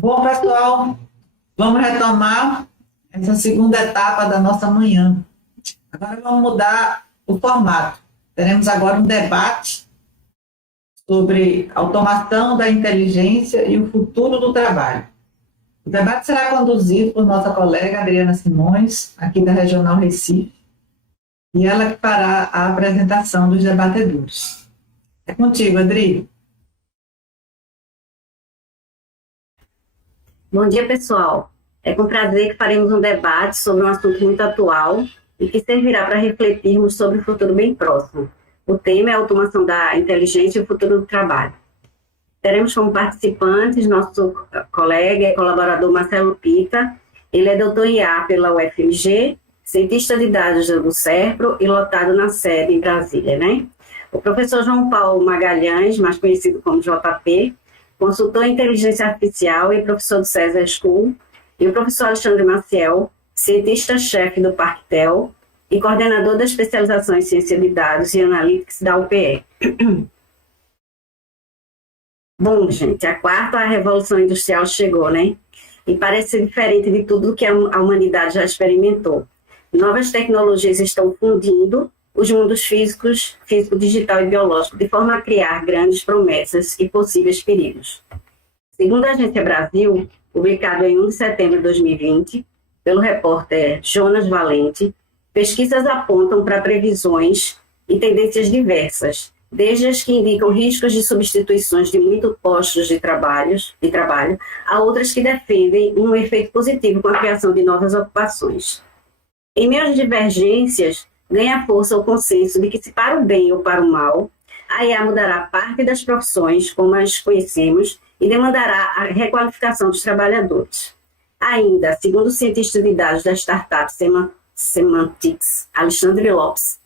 Bom, pessoal, vamos retomar essa segunda etapa da nossa manhã. Agora vamos mudar o formato. Teremos agora um debate sobre automação da inteligência e o futuro do trabalho. O debate será conduzido por nossa colega Adriana Simões, aqui da Regional Recife, e ela que fará a apresentação dos debatedores. É contigo, Adri. Bom dia, pessoal. É com prazer que faremos um debate sobre um assunto muito atual e que servirá para refletirmos sobre o futuro bem próximo. O tema é a automação da inteligência e o futuro do trabalho. Teremos como participantes nosso colega e colaborador Marcelo Pita. Ele é doutor em IA pela UFMG, cientista de dados do SERPRO e lotado na sede em Brasília, né? O professor João Paulo Magalhães, mais conhecido como JP, consultor em inteligência artificial e professor do César School, e o professor Alexandre Maciel, cientista-chefe do Parquetel e coordenador da especialização em ciência de dados e analytics da UPE. Bom, gente, a quarta revolução industrial chegou, né? E parece ser diferente de tudo que a humanidade já experimentou. Novas tecnologias estão fundindo os mundos físico, digital e biológico, de forma a criar grandes promessas e possíveis perigos. Segundo a Agência Brasil, publicado em 1 de setembro de 2020, pelo repórter Jonas Valente, pesquisas apontam para previsões e tendências diversas, desde as que indicam riscos de substituições de muitos postos de trabalho, a outras que defendem um efeito positivo com a criação de novas ocupações. Em meio às divergências, ganha força o consenso de que, se para o bem ou para o mal, a IA mudará parte das profissões como as conhecemos e demandará a requalificação dos trabalhadores. Ainda, segundo o cientista de dados da startup Semantics, Alexandre Lopes,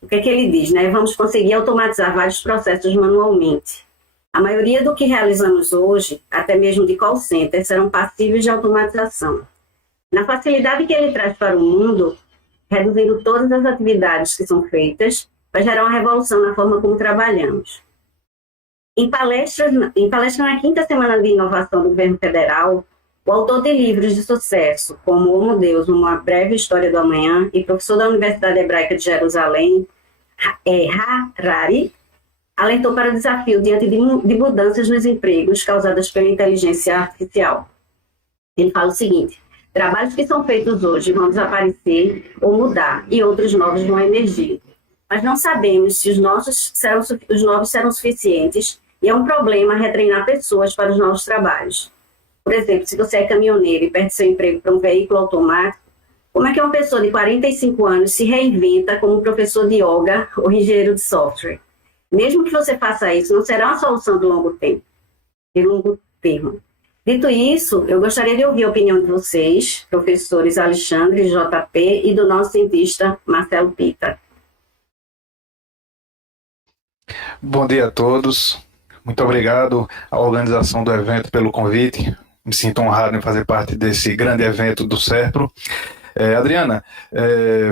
o que é que ele diz, né? Vamos conseguir automatizar vários processos manualmente. A maioria do que realizamos hoje, até mesmo de call center, serão passíveis de automatização. Na facilidade que ele traz para o mundo, reduzindo todas as atividades que são feitas, vai gerar uma revolução na forma como trabalhamos. Em palestra na quinta semana de inovação do governo federal, o autor de livros de sucesso, como Homo Deus, Uma Breve História do Amanhã, e professor da Universidade Hebraica de Jerusalém, Harari, alertou para o desafio diante de mudanças nos empregos causadas pela inteligência artificial. Ele fala o seguinte: trabalhos que são feitos hoje vão desaparecer ou mudar, e outros novos vão emergir. Mas não sabemos se os novos serão suficientes, e é um problema retreinar pessoas para os novos trabalhos. Por exemplo, se você é caminhoneiro e perde seu emprego para um veículo automático, como é que uma pessoa de 45 anos se reinventa como professor de yoga ou engenheiro de software? Mesmo que você faça isso, não será uma solução de longo termo. Dito isso, eu gostaria de ouvir a opinião de vocês, professores Alexandre, JP, e do nosso cientista Marcelo Pita. Bom dia a todos. Muito obrigado à organização do evento pelo convite. Me sinto honrado em fazer parte desse grande evento do SERPRO. Adriana,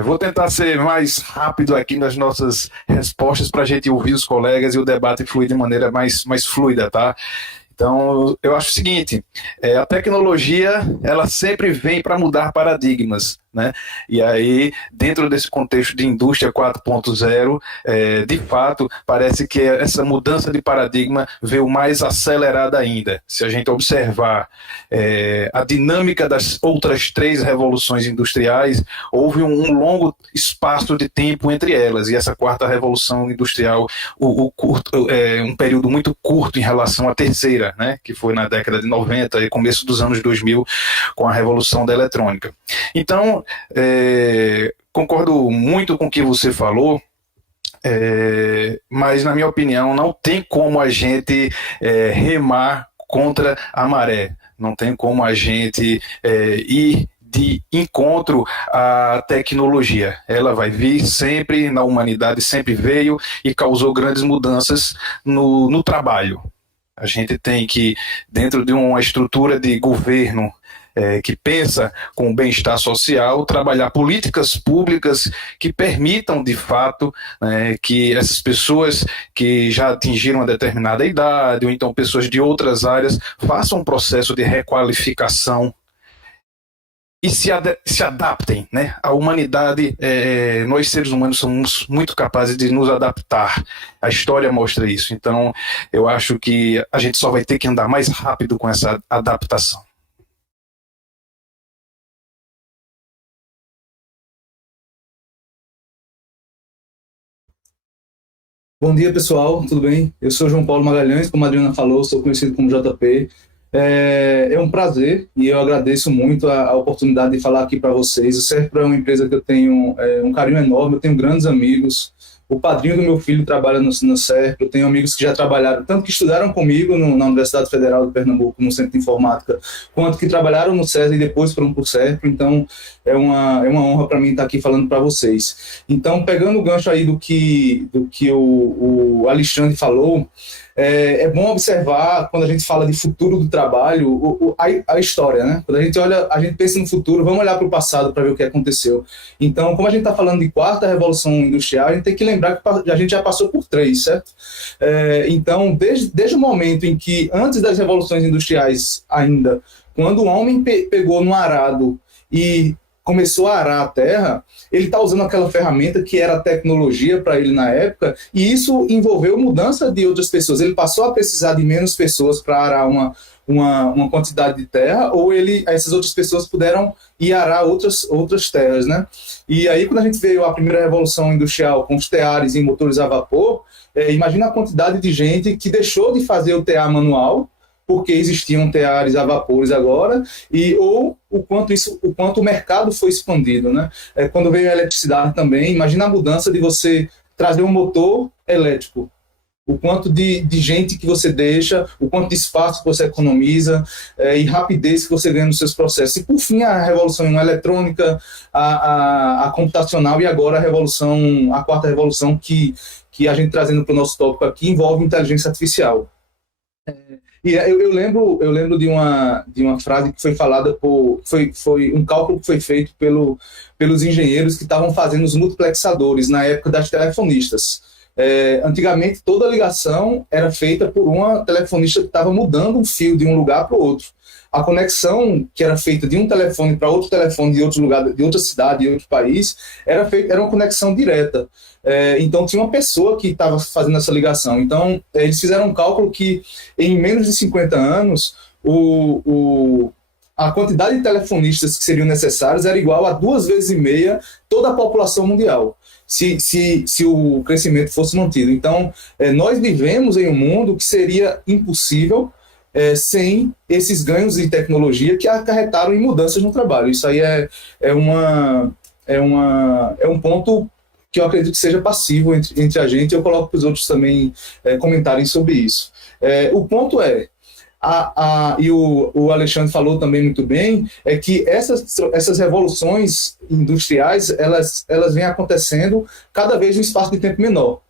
vou tentar ser mais rápido aqui nas nossas respostas para a gente ouvir os colegas e o debate fluir de maneira mais fluida, tá? Então, eu acho o seguinte, a tecnologia, ela sempre vem para mudar paradigmas, né? E aí, dentro desse contexto de indústria 4.0, de fato, parece que essa mudança de paradigma veio mais acelerada ainda. Se a gente observar a dinâmica das outras três revoluções industriais, houve um longo espaço de tempo entre elas, e essa quarta revolução industrial, um período muito curto em relação à terceira, né? Que foi na década de 90 e começo dos anos 2000, com a revolução da eletrônica. Então, concordo muito com o que você falou, mas, na minha opinião, não tem como a gente remar contra a maré, não tem como a gente ir de encontro à tecnologia. Ela vai vir sempre, na humanidade sempre veio e causou grandes mudanças no trabalho. A gente tem que, dentro de uma estrutura de governo que pensa com o bem-estar social, trabalhar políticas públicas que permitam, de fato, que essas pessoas que já atingiram uma determinada idade, ou então pessoas de outras áreas, façam um processo de requalificação e se adaptem, né? A humanidade, nós seres humanos somos muito capazes de nos adaptar. A história mostra isso. Então, eu acho que a gente só vai ter que andar mais rápido com essa adaptação. Bom dia, pessoal, tudo bem? Eu sou João Paulo Magalhães, como a Adriana falou, sou conhecido como JP. É um prazer e eu agradeço muito a oportunidade de falar aqui para vocês. O Serpro é uma empresa que eu tenho um carinho enorme, eu tenho grandes amigos. O padrinho do meu filho trabalha no Serpro, eu tenho amigos que já trabalharam, tanto que estudaram comigo na Universidade Federal de Pernambuco, no Centro de Informática, quanto que trabalharam no CESA e depois foram para o Serpro. Então, é uma honra para mim estar aqui falando para vocês. Então, pegando o gancho aí do que o Alexandre falou, é bom observar, quando a gente fala de futuro do trabalho, a história, né? Quando a gente olha, a gente pensa no futuro, vamos olhar para o passado para ver o que aconteceu. Então, como a gente está falando de quarta revolução industrial, a gente tem que lembrar que a gente já passou por três, certo? Então, desde o momento em que, antes das revoluções industriais ainda, quando o homem pegou no arado e começou a arar a terra, ele está usando aquela ferramenta que era tecnologia para ele na época, e isso envolveu mudança de outras pessoas. Ele passou a precisar de menos pessoas para arar uma quantidade de terra, ou essas outras pessoas puderam ir arar outras terras, né? E aí, quando a gente veio a primeira revolução industrial com os teares e motores a vapor, imagina a quantidade de gente que deixou de fazer o tear manual, porque existiam teares a vapores agora, ou o quanto o mercado foi expandido, né? Quando veio a eletricidade também, imagina a mudança de você trazer um motor elétrico, o quanto de gente que você deixa, o quanto de espaço que você economiza, e rapidez que você ganha nos seus processos. E, por fim, a revolução eletrônica, a computacional, e agora a quarta revolução que a gente trazendo para o nosso tópico aqui envolve inteligência artificial. E eu lembro de uma frase que foi falada foi um cálculo que foi feito pelos engenheiros que estavam fazendo os multiplexadores na época das telefonistas. Antigamente, toda ligação era feita por uma telefonista que estava mudando um fio de um lugar para o outro. A conexão que era feita de um telefone para outro telefone de outro lugar, de outra cidade, de outro país, era uma conexão direta. Então, tinha uma pessoa que estava fazendo essa ligação. Então, eles fizeram um cálculo que, em menos de 50 anos, a quantidade de telefonistas que seriam necessários era igual a 2,5 vezes toda a população mundial, se o crescimento fosse mantido. Então, nós vivemos em um mundo que seria impossível sem esses ganhos de tecnologia que acarretaram em mudanças no trabalho. Isso aí é um ponto que eu acredito que seja passivo entre a gente, e eu coloco para os outros também comentarem sobre isso. O ponto e o Alexandre falou também muito bem, é que essas revoluções industriais, elas vêm acontecendo cada vez em um espaço de tempo menor.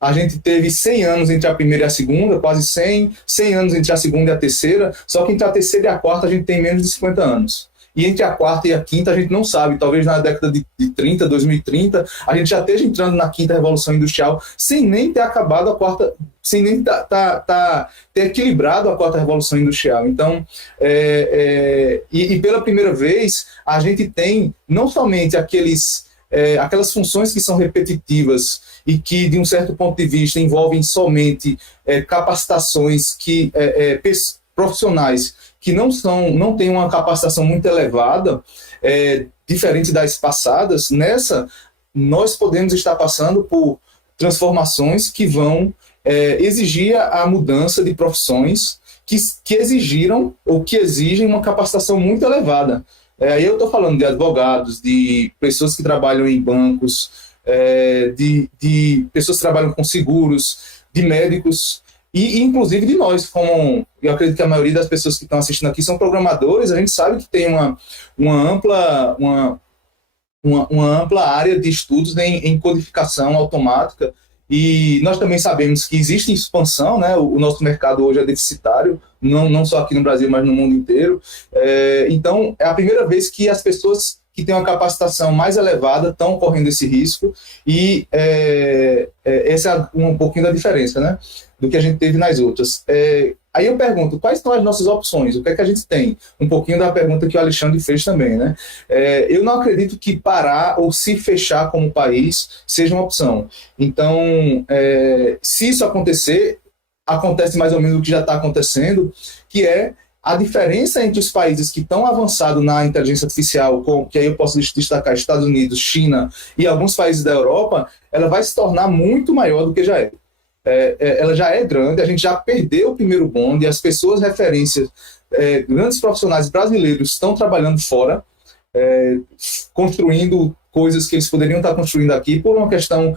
A gente teve 100 anos entre a primeira e a segunda, quase 100 anos entre a segunda e a terceira, só que entre a terceira e a quarta a gente tem menos de 50 anos. E entre a quarta e a quinta a gente não sabe, talvez na década de 30, 2030, a gente já esteja entrando na quinta revolução industrial sem nem ter acabado a quarta, sem nem ter equilibrado a quarta revolução industrial. Então, pela primeira vez, a gente tem não somente aquelas funções que são repetitivas e que, de um certo ponto de vista, envolvem somente capacitações profissionais que não têm uma capacitação muito elevada, diferente das passadas. Nós podemos estar passando por transformações que vão exigir a mudança de profissões que exigiram ou que exigem uma capacitação muito elevada. Aí eu estou falando de advogados, de pessoas que trabalham em bancos, de pessoas que trabalham com seguros, de médicos, e inclusive de nós, como eu acredito que a maioria das pessoas que estão assistindo aqui são programadores. A gente sabe que tem uma ampla área de estudos em codificação automática, E nós também sabemos que existe expansão, né? O nosso mercado hoje é deficitário, não só aqui no Brasil, mas no mundo inteiro. Então, é a primeira vez que as pessoas que têm uma capacitação mais elevada estão correndo esse risco, e essa é um pouquinho da diferença, né? Do que a gente teve nas outras. Aí eu pergunto, quais são as nossas opções? O que é que a gente tem? Um pouquinho da pergunta que o Alexandre fez também, né? Eu não acredito que parar ou se fechar como país seja uma opção. Então, se isso acontecer, acontece mais ou menos o que já está acontecendo, que é a diferença entre os países que estão avançados na inteligência artificial, que aí eu posso destacar Estados Unidos, China e alguns países da Europa, ela vai se tornar muito maior do que já é. Ela já é grande, a gente já perdeu o primeiro bonde, as pessoas referências, grandes profissionais brasileiros estão trabalhando fora, construindo coisas que eles poderiam estar construindo aqui por uma questão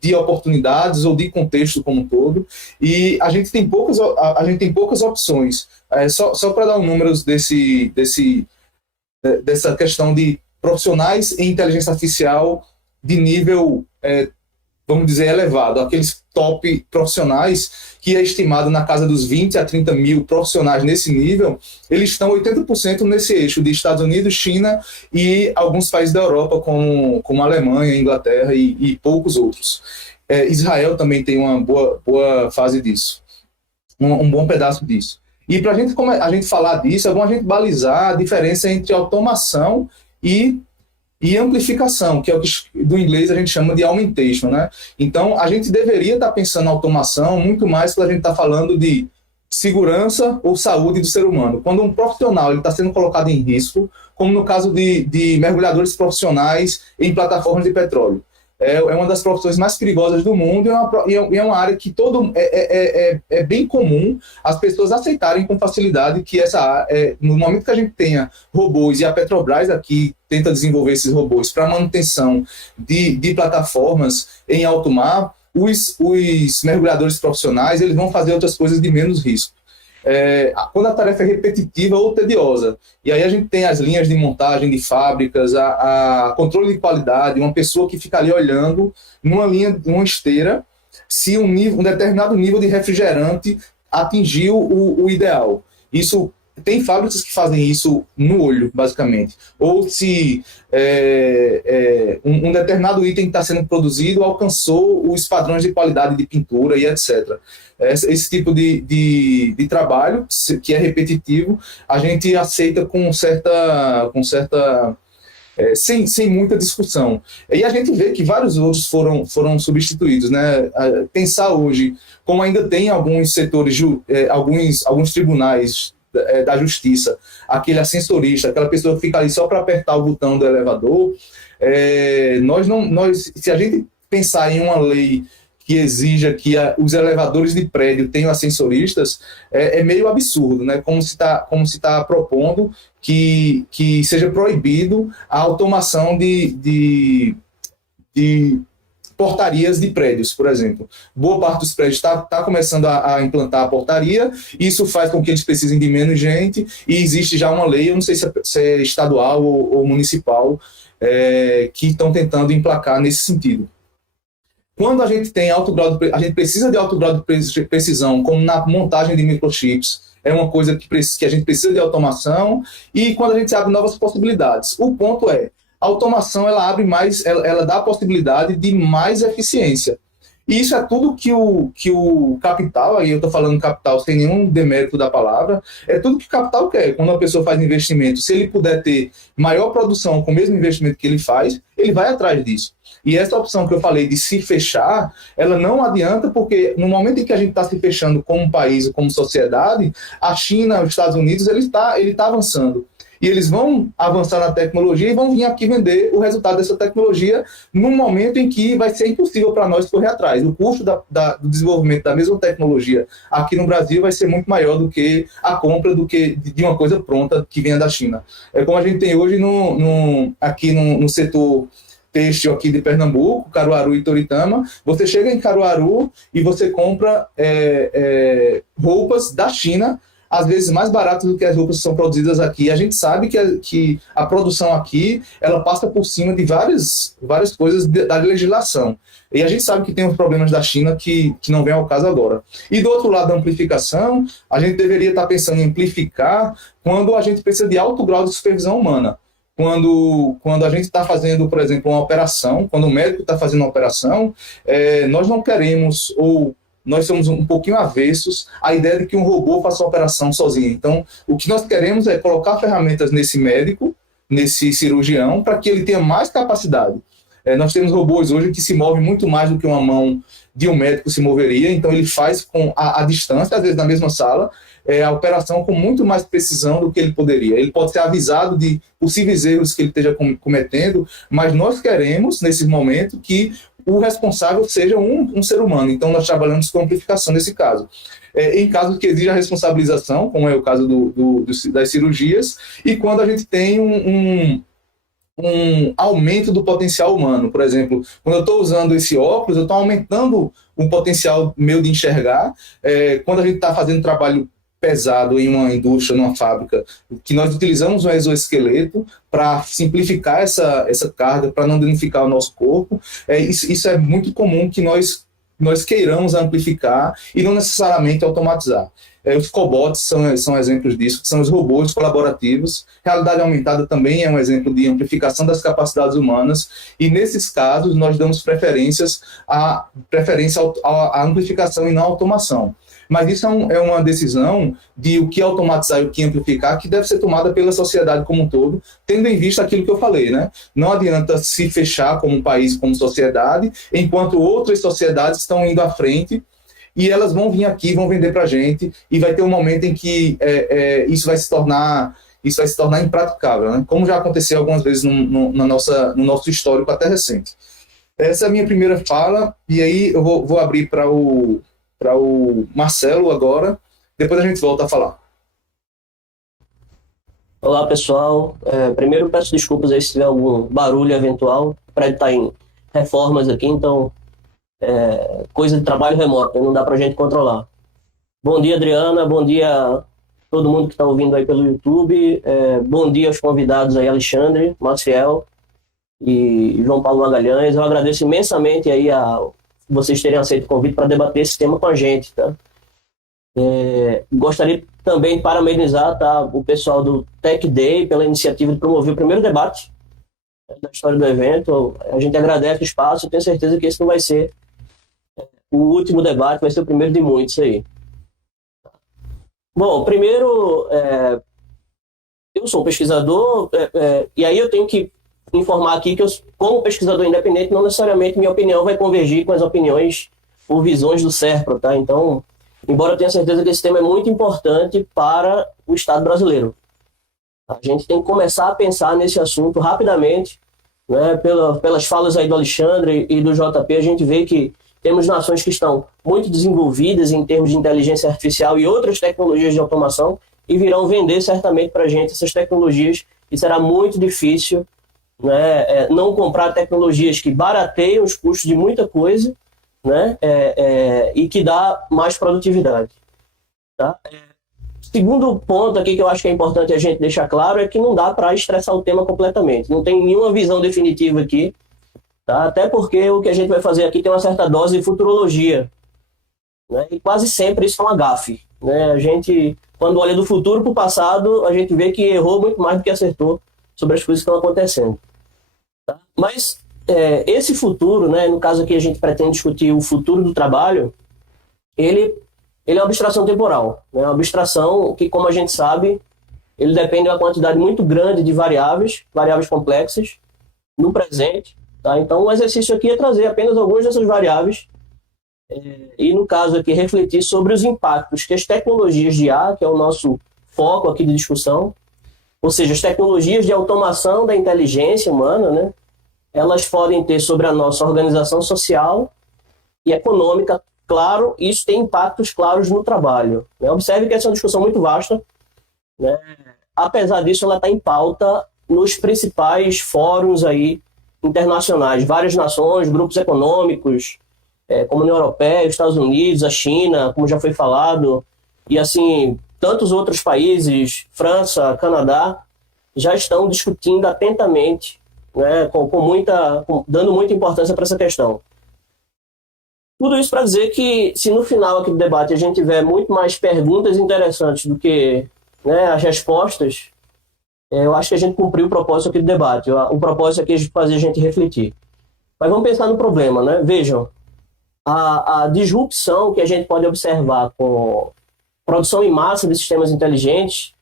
de oportunidades ou de contexto como um todo, e a gente tem poucas opções. Só para dar um números dessa questão de profissionais em inteligência artificial de nível, vamos dizer, elevado, aqueles top profissionais que é estimado na casa dos 20 a 30 mil profissionais nesse nível, eles estão 80% nesse eixo de Estados Unidos, China e alguns países da Europa, como a Alemanha, Inglaterra e poucos outros. Israel também tem uma boa fase disso, um bom pedaço disso. E para a gente falar disso, é bom a gente balizar a diferença entre automação e amplificação, que é o que do inglês a gente chama de augmentation, né? Então, a gente deveria estar pensando em automação muito mais quando a gente está falando de segurança ou saúde do ser humano. Quando um profissional está sendo colocado em risco, como no caso de mergulhadores profissionais em plataformas de petróleo. É uma das profissões mais perigosas do mundo, e é uma área que é bem comum as pessoas aceitarem com facilidade que no momento que a gente tenha robôs, e a Petrobras aqui tenta desenvolver esses robôs para manutenção de plataformas em alto mar, os mergulhadores profissionais eles vão fazer outras coisas de menos risco. Quando a tarefa é repetitiva ou tediosa, e aí a gente tem as linhas de montagem de fábricas, a controle de qualidade, uma pessoa que fica ali olhando numa esteira se um determinado nível de refrigerante atingiu o ideal. Isso tem fábricas que fazem isso no olho, basicamente. Ou se um determinado item que está sendo produzido alcançou os padrões de qualidade de pintura e etc. Esse tipo de trabalho, que é repetitivo, a gente aceita sem muita discussão. E a gente vê que vários outros foram substituídos, né? Pensar hoje, como ainda tem alguns setores, alguns tribunais da justiça, aquele ascensorista, aquela pessoa que fica ali só para apertar o botão do elevador, se a gente pensar em uma lei que exija que os elevadores de prédio tenham ascensoristas, é meio absurdo, né? Como se está propondo que seja proibido a automação de portarias de prédios, por exemplo. Boa parte dos prédios está começando a implantar a portaria, isso faz com que eles precisem de menos gente, e existe já uma lei, eu não sei se é estadual ou municipal, que estão tentando emplacar nesse sentido. Quando a gente tem a gente precisa de alto grau de precisão, como na montagem de microchips, é uma coisa que a gente precisa de automação, e quando a gente abre novas possibilidades. O ponto é, a automação ela dá a possibilidade de mais eficiência. E isso é tudo que o capital, aí eu estou falando capital sem nenhum demérito da palavra, é tudo que o capital quer. Quando a pessoa faz investimento, se ele puder ter maior produção com o mesmo investimento que ele faz, ele vai atrás disso. E essa opção que eu falei de se fechar, ela não adianta, porque no momento em que a gente está se fechando como país, como sociedade, a China, os Estados Unidos, ele está avançando. E eles vão avançar na tecnologia e vão vir aqui vender o resultado dessa tecnologia num momento em que vai ser impossível para nós correr atrás. O custo do desenvolvimento da mesma tecnologia aqui no Brasil vai ser muito maior do que a compra de uma coisa pronta que venha da China. É como a gente tem hoje aqui no setor têxtil aqui de Pernambuco, Caruaru e Toritama. Você chega em Caruaru e você compra roupas da China às vezes mais baratas do que as roupas que são produzidas aqui. A gente sabe que a produção aqui, ela passa por cima de várias coisas da legislação. E a gente sabe que tem os problemas da China que não vem ao caso agora. E do outro lado da amplificação, a gente deveria estar pensando em amplificar quando a gente precisa de alto grau de supervisão humana. Quando a gente está fazendo, por exemplo, uma operação, quando o médico está fazendo uma operação, nós não queremos, ou nós somos um pouquinho avessos à ideia de que um robô faça uma operação sozinho. Então, o que nós queremos é colocar ferramentas nesse médico, nesse cirurgião, para que ele tenha mais capacidade. Nós temos robôs hoje que se movem muito mais do que uma mão de um médico se moveria, então ele faz com a distância, às vezes na mesma sala, a operação com muito mais precisão do que ele poderia. Ele pode ser avisado de possíveis erros que ele esteja cometendo, mas nós queremos, nesse momento, que o responsável seja um ser humano. Então, nós trabalhamos com amplificação nesse caso. Em casos que exija responsabilização, como é o caso das cirurgias, e quando a gente tem um aumento do potencial humano. Por exemplo, quando eu estou usando esse óculos, eu estou aumentando o potencial meu de enxergar. Quando a gente está fazendo trabalho pesado em uma indústria, numa fábrica, que nós utilizamos um exoesqueleto para simplificar essa carga, para não danificar o nosso corpo. Isso é muito comum que nós queiramos amplificar e não necessariamente automatizar. Os cobots são exemplos disso, que são os robôs colaborativos. Realidade aumentada também é um exemplo de amplificação das capacidades humanas, e nesses casos nós damos preferência à amplificação e não à automação. Mas isso é uma decisão de o que automatizar e o que amplificar, que deve ser tomada pela sociedade como um todo, tendo em vista aquilo que eu falei, né? Não adianta se fechar como país, como sociedade, enquanto outras sociedades estão indo à frente, e elas vão vir aqui, vão vender para a gente, e vai ter um momento em que isso vai se tornar impraticável, né? Como já aconteceu algumas vezes no nosso histórico até recente. Essa é a minha primeira fala, e aí eu vou abrir para o Marcelo agora, depois a gente volta a falar. Olá, pessoal. Primeiro, peço desculpas aí se tiver algum barulho eventual. O prédio está em reformas aqui, então coisa de trabalho remoto, não dá para a gente controlar. Bom dia, Adriana. Bom dia a todo mundo que está ouvindo aí pelo YouTube. Bom dia aos convidados aí, Alexandre, Maciel e João Paulo Magalhães. Eu agradeço imensamente aí a vocês terem aceito o convite para debater esse tema com a gente, tá? Gostaria também de parabenizar, tá, o pessoal do Tech Day pela iniciativa de promover o primeiro debate da história do evento. A gente agradece o espaço e tenho certeza que esse não vai ser o último debate, vai ser o primeiro de muitos aí. Bom, primeiro, eu sou um pesquisador, e aí eu tenho que informar aqui que eu, como pesquisador independente, não necessariamente minha opinião vai convergir com as opiniões ou visões do SERPRO, tá? Então, embora eu tenha certeza que esse tema é muito importante para o Estado brasileiro, a gente tem que começar a pensar nesse assunto rapidamente, né? Pelas falas aí do Alexandre e do JP, a gente vê que temos nações que estão muito desenvolvidas em termos de inteligência artificial e outras tecnologias de automação e virão vender certamente para a gente essas tecnologias, e será muito difícil, né, não comprar tecnologias que barateiam os custos de muita coisa, né, e que dá mais produtividade. Tá? Segundo ponto aqui que eu acho que é importante a gente deixar claro é que não dá para estressar o tema completamente. Não tem nenhuma visão definitiva aqui, tá? Até porque o que a gente vai fazer aqui tem uma certa dose de futurologia, né? E quase sempre isso é uma gafe, né? A gente, quando olha do futuro para o passado, a gente vê que errou muito mais do que acertou sobre as coisas que estão acontecendo. Tá? Mas esse futuro, né, no caso aqui a gente pretende discutir o futuro do trabalho, ele é uma abstração temporal, né? Uma abstração que, como a gente sabe, ele depende de uma quantidade muito grande de variáveis complexas, no presente. Tá? Então, o exercício aqui é trazer apenas algumas dessas variáveis e, no caso aqui, refletir sobre os impactos que as tecnologias de IA, que é o nosso foco aqui de discussão, ou seja, as tecnologias de automação da inteligência humana, né, elas podem ter sobre a nossa organização social e econômica. Claro, isso tem impactos claros no trabalho, né? Observe que essa é uma discussão muito vasta, né? Apesar disso, ela está em pauta nos principais fóruns aí internacionais, várias nações, grupos econômicos, como a União Europeia, os Estados Unidos, a China, como já foi falado, e assim, tantos outros países, França, Canadá, já estão discutindo atentamente, né, dando muita importância para essa questão. Tudo isso para dizer que, se no final aqui do debate a gente tiver muito mais perguntas interessantes do que, né, as respostas, eu acho que a gente cumpriu o propósito aqui do debate. O propósito aqui é fazer a gente refletir. Mas vamos pensar no problema, né? Vejam, a disrupção que a gente pode observar com produção em massa de sistemas inteligentes,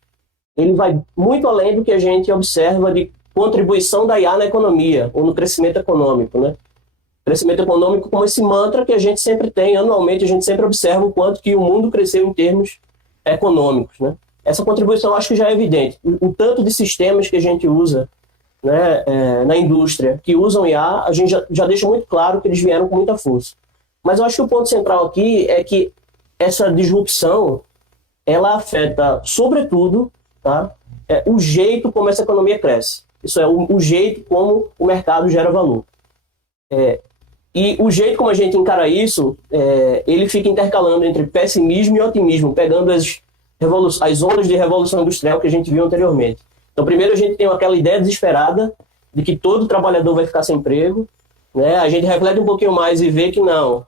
ele vai muito além do que a gente observa de contribuição da IA na economia, ou no crescimento econômico, né? Crescimento econômico como esse mantra que a gente sempre tem, anualmente a gente sempre observa o quanto que o mundo cresceu em termos econômicos, né? Essa contribuição acho que já é evidente. O tanto de sistemas que a gente usa, né, na indústria, que usam IA, a gente já deixa muito claro que eles vieram com muita força. Mas eu acho que o ponto central aqui é que essa disrupção, ela afeta, sobretudo, tá, o jeito como essa economia cresce. Isso é o jeito como o mercado gera valor. E o jeito como a gente encara isso, ele fica intercalando entre pessimismo e otimismo, pegando as ondas de revolução industrial que a gente viu anteriormente. Então, primeiro a gente tem aquela ideia desesperada de que todo trabalhador vai ficar sem emprego, né? A gente reflete um pouquinho mais e vê que não,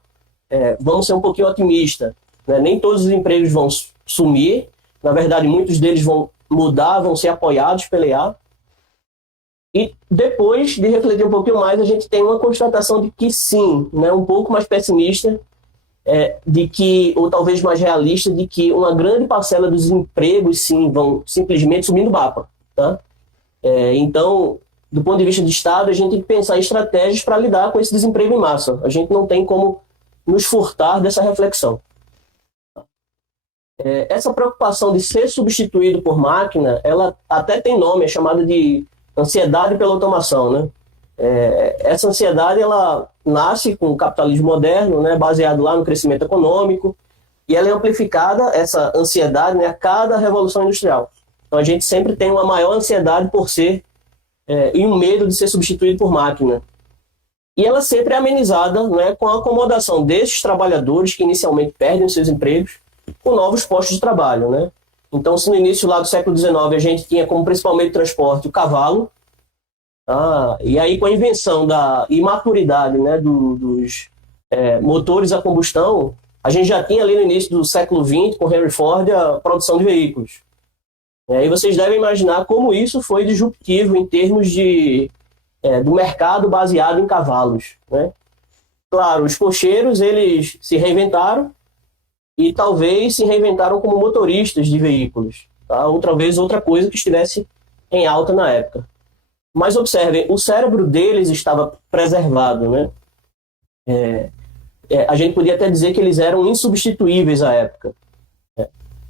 vamos ser um pouquinho otimistas, né? Nem todos os empregos vão sumir, na verdade muitos deles vão mudar, vão ser apoiados pela IA. E depois de refletir um pouquinho mais, a gente tem uma constatação de que sim, né, um pouco mais pessimista, de que, ou talvez mais realista, de que uma grande parcela dos empregos sim vão simplesmente sumir do mapa, tá? Então, do ponto de vista de Estado, a gente tem que pensar em estratégias para lidar com esse desemprego em massa. A gente não tem como nos furtar dessa reflexão. Essa preocupação de ser substituído por máquina, ela até tem nome, é chamada de ansiedade pela automação, né? Essa ansiedade, ela nasce com o capitalismo moderno, né, baseado lá no crescimento econômico, e ela é amplificada, essa ansiedade, né, a cada revolução industrial. Então a gente sempre tem uma maior ansiedade por ser, e um medo de ser substituído por máquina. E ela sempre é amenizada, né, com a acomodação desses trabalhadores que inicialmente perdem os seus empregos com novos postos de trabalho, né? Então, se no início lá do século XIX a gente tinha como principal meio de transporte o cavalo, e aí com a invenção da imaturidade, né, dos motores a combustão, a gente já tinha ali no início do século XX, com Henry Ford, a produção de veículos. E aí vocês devem imaginar como isso foi disruptivo em termos do mercado baseado em cavalos, né? Claro, os cocheiros, eles se reinventaram, e talvez se reinventaram como motoristas de veículos, tá? Ou talvez outra coisa que estivesse em alta na época. Mas observem, o cérebro deles estava preservado, né? A gente podia até dizer que eles eram insubstituíveis à época.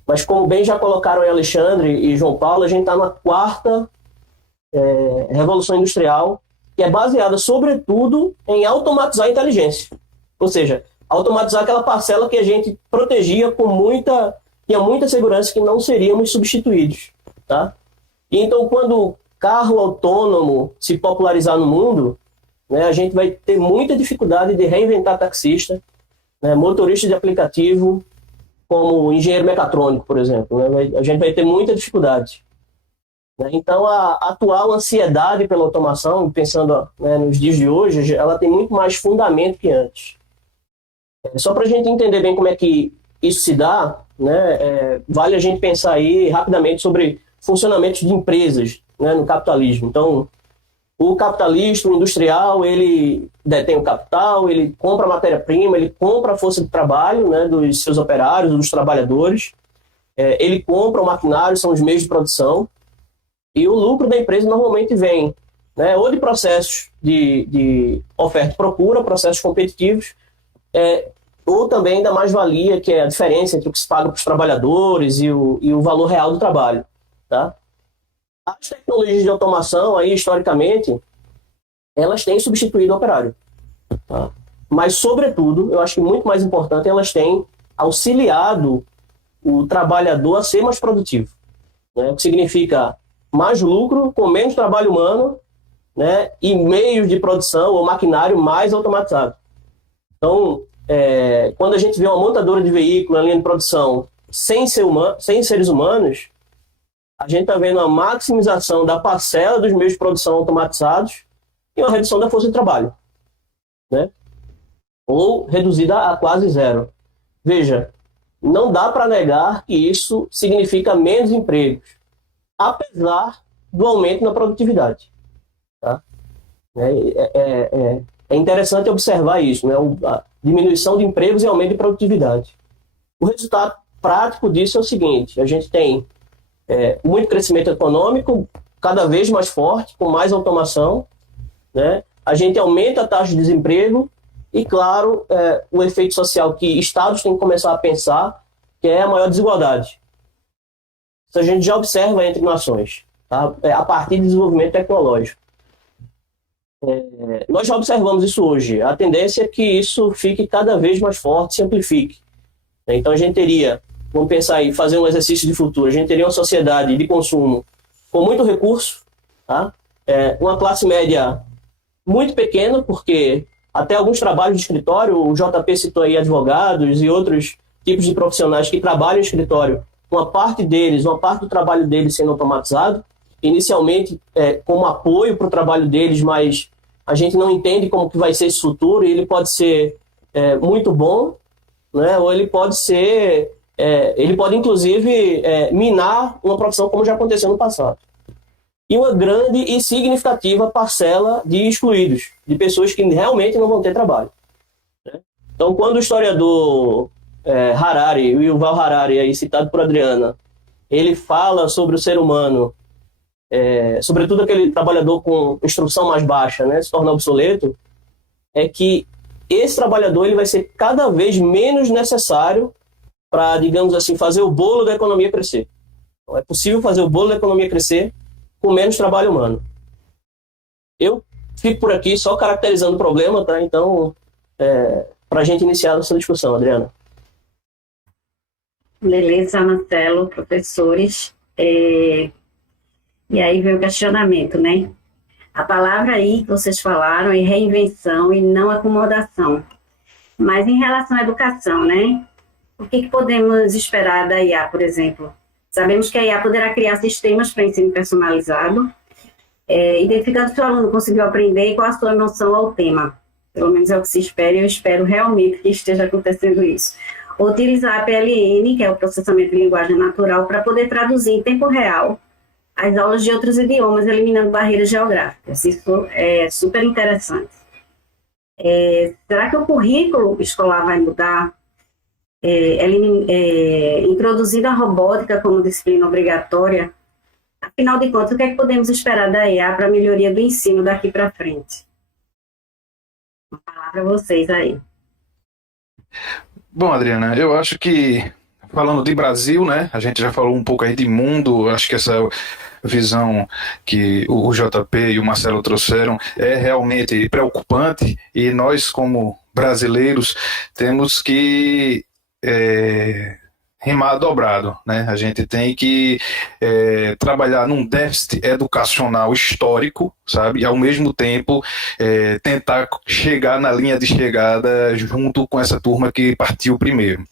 Mas como bem já colocaram em Alexandre e João Paulo, a gente está na quarta revolução industrial, que é baseada sobretudo em automatizar a inteligência. Ou seja, automatizar aquela parcela que a gente protegia tinha muita segurança que não seríamos substituídos, tá? E então, quando o carro autônomo se popularizar no mundo, né, a gente vai ter muita dificuldade de reinventar taxista, né, motorista de aplicativo, como engenheiro mecatrônico, por exemplo, né? A gente vai ter muita dificuldade. Então, a atual ansiedade pela automação, pensando, né, nos dias de hoje, ela tem muito mais fundamento que antes. Só para a gente entender bem como é que isso se dá, né, vale a gente pensar aí rapidamente sobre funcionamentos de empresas, né, no capitalismo. Então, o capitalista, o industrial, ele detém o capital, ele compra a matéria-prima, ele compra a força de trabalho, né, dos seus operários, dos trabalhadores, ele compra o maquinário, são os meios de produção, e o lucro da empresa normalmente vem, né, ou de processos de oferta e procura, processos competitivos, ou também da mais-valia, que é a diferença entre o que se paga para os trabalhadores e o valor real do trabalho, tá? As tecnologias de automação, aí, historicamente, elas têm substituído o operário, tá? Mas, sobretudo, eu acho que muito mais importante, elas têm auxiliado o trabalhador a ser mais produtivo, né? O que significa mais lucro com menos trabalho humano, né? E meios de produção ou maquinário mais automatizado. Então, quando a gente vê uma montadora de veículo na linha de produção sem seres humanos, a gente está vendo a maximização da parcela dos meios de produção automatizados e uma redução da força de trabalho, né? Ou reduzida a quase zero. Veja, não dá para negar que isso significa menos empregos, apesar do aumento na produtividade. Tá? É interessante observar isso, né? A diminuição de empregos e aumento de produtividade. O resultado prático disso é o seguinte: a gente tem muito crescimento econômico, cada vez mais forte, com mais automação, né? A gente aumenta a taxa de desemprego e, claro, o efeito social que estados têm que começar a pensar, que é a maior desigualdade. Isso a gente já observa entre nações, tá? A partir do desenvolvimento tecnológico. Nós já observamos isso hoje. A tendência é que isso fique cada vez mais forte, se amplifique. Então a gente teria, vamos pensar aí, fazer um exercício de futuro, a gente teria uma sociedade de consumo com muito recurso, tá? Uma classe média muito pequena, porque até alguns trabalhos de escritório, o JP citou aí advogados e outros tipos de profissionais que trabalham em escritório, uma parte do trabalho deles sendo automatizado, inicialmente como apoio para o trabalho deles, mas a gente não entende como que vai ser esse futuro, e ele pode ser muito bom, né? Ou ele pode ser, ele pode inclusive minar uma profissão, como já aconteceu no passado. E uma grande e significativa parcela de excluídos, de pessoas que realmente não vão ter trabalho, né? Então, quando o historiador Harari, o Yuval Harari, aí citado por Adriana, ele fala sobre o ser humano, sobretudo aquele trabalhador com instrução mais baixa, né, se tornar obsoleto, é que esse trabalhador ele vai ser cada vez menos necessário para, digamos assim, fazer o bolo da economia crescer. Então, é possível fazer o bolo da economia crescer com menos trabalho humano. Eu fico por aqui só caracterizando o problema, tá? Então, para a gente iniciar essa discussão, Adriana. Beleza, Marcelo, professores. E aí vem o questionamento, né? A palavra aí que vocês falaram é reinvenção e não acomodação. Mas em relação à educação, né? O que podemos esperar da IA, por exemplo? Sabemos que a IA poderá criar sistemas para ensino personalizado, identificando se o aluno conseguiu aprender e qual a sua noção ao tema. Pelo menos é o que se espera, e eu espero realmente que esteja acontecendo isso. Utilizar a PLN, que é o processamento de linguagem natural, para poder traduzir em tempo real as aulas de outros idiomas, eliminando barreiras geográficas. Isso é super interessante. Será que o currículo escolar vai mudar? Introduzindo a robótica como disciplina obrigatória, afinal de contas, o que é que podemos esperar da IA para a melhoria do ensino daqui para frente? Uma palavra a vocês aí. Bom, Adriana, eu acho que, falando de Brasil, né, a gente já falou um pouco aí de mundo, acho que essa visão que o JP e o Marcelo trouxeram é realmente preocupante, e nós, como brasileiros, temos que remar dobrado, né? A gente tem que trabalhar num déficit educacional histórico, sabe? E ao mesmo tempo tentar chegar na linha de chegada junto com essa turma que partiu primeiro.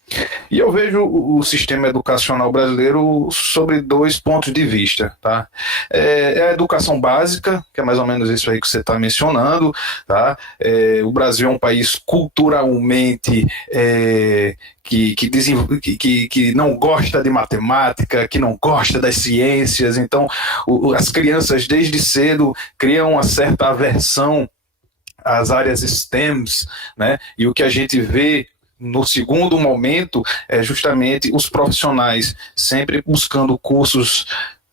E eu vejo o sistema educacional brasileiro sobre 2 pontos de vista, tá? A educação básica, que é mais ou menos isso aí que você está mencionando, tá? O Brasil é um país culturalmente que não gosta de matemática, que não gosta das ciências, então as crianças desde cedo criam uma certa aversão às áreas STEMs, né? E o que a gente vê no segundo momento é justamente os profissionais sempre buscando cursos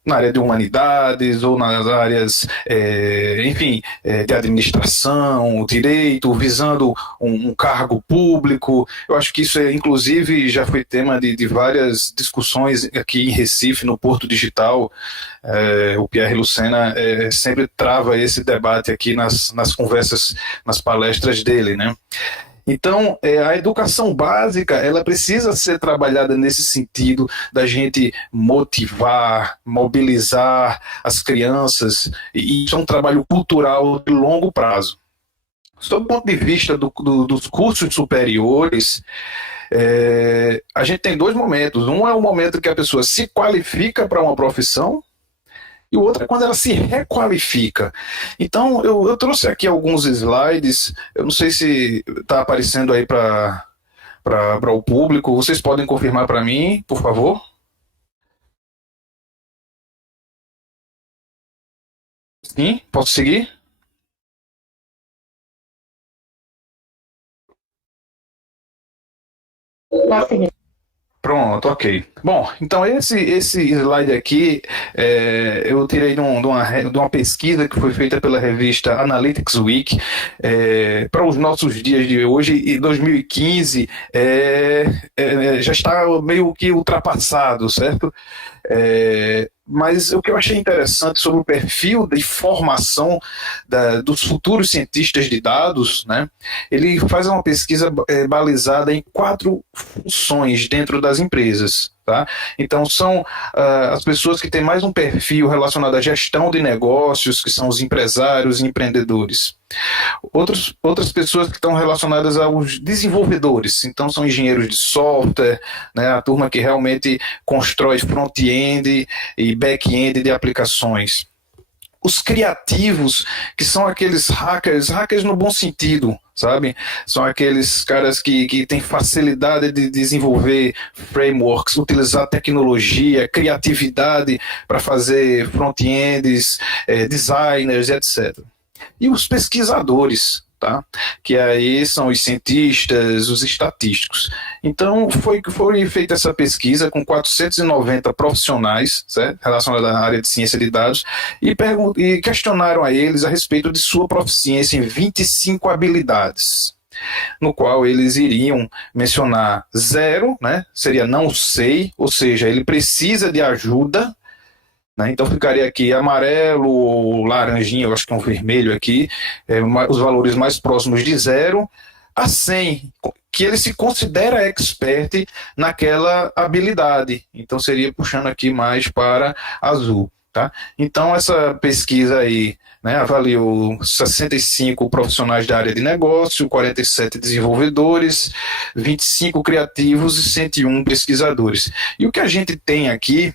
na área de humanidades ou nas áreas, de administração, direito, visando um cargo público. Eu acho que isso, inclusive, já foi tema de várias discussões aqui em Recife, no Porto Digital. O Pierre Lucena sempre trava esse debate aqui nas conversas, nas palestras dele, né? Então, a educação básica, ela precisa ser trabalhada nesse sentido da gente motivar, mobilizar as crianças, e isso é um trabalho cultural de longo prazo. Sob o ponto de vista dos cursos superiores, a gente tem dois momentos. Um é o momento que a pessoa se qualifica para uma profissão, e o outro é quando ela se requalifica. Então, eu trouxe aqui alguns slides, eu não sei se está aparecendo aí para o público, vocês podem confirmar para mim, por favor? Sim, posso seguir? Pronto, ok. Bom, então esse slide aqui eu tirei de uma pesquisa que foi feita pela revista Analytics Week para os nossos dias de hoje, e 2015 já está meio que ultrapassado, certo? Mas o que eu achei interessante sobre o perfil de formação dos futuros cientistas de dados, né? Ele faz uma pesquisa balizada em 4 funções dentro das empresas. Tá? Então, são as pessoas que têm mais um perfil relacionado à gestão de negócios, que são os empresários e empreendedores. Outras pessoas que estão relacionadas aos desenvolvedores, então são engenheiros de software, né, a turma que realmente constrói front-end e back-end de aplicações. Os criativos, que são aqueles hackers no bom sentido, sabe? São aqueles caras que têm facilidade de desenvolver frameworks, utilizar tecnologia, criatividade para fazer front-ends, designers, etc. E os pesquisadores, tá? Que aí são os cientistas, os estatísticos. Então, foi feita essa pesquisa com 490 profissionais, certo? Relacionados à área de ciência de dados, e questionaram a eles a respeito de sua proficiência em 25 habilidades, no qual eles iriam mencionar 0, né? Seria não sei, ou seja, ele precisa de ajuda, né? Então ficaria aqui amarelo ou laranjinha, eu acho que é um vermelho aqui, os valores mais próximos de 0 a 100, que ele se considera expert naquela habilidade. Então seria puxando aqui mais para azul. Tá? Então essa pesquisa aí, né, avaliou 65 profissionais da área de negócio, 47 desenvolvedores, 25 criativos e 101 pesquisadores. E o que a gente tem aqui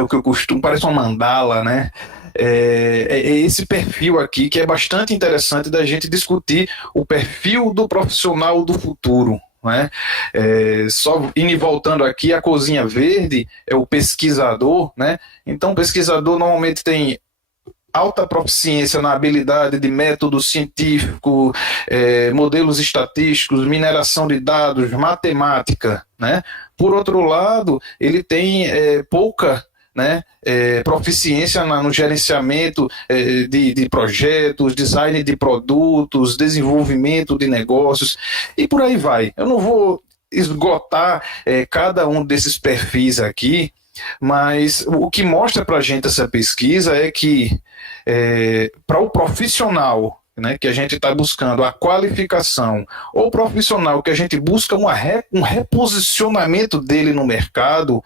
o que eu costumo, parece uma mandala, né? É esse perfil aqui que é bastante interessante da gente discutir o perfil do profissional do futuro, né? Só indo e voltando aqui, a corzinha verde é o pesquisador, né? Então o pesquisador normalmente tem alta proficiência na habilidade de método científico, modelos estatísticos, mineração de dados, matemática, né? Por outro lado, ele tem pouca, né, proficiência no gerenciamento de projetos, design de produtos, desenvolvimento de negócios e por aí vai. Eu não vou esgotar cada um desses perfis aqui, mas o que mostra para a gente essa pesquisa é que para o profissional, né, que a gente está buscando a qualificação, ou profissional que a gente busca um reposicionamento dele no mercado,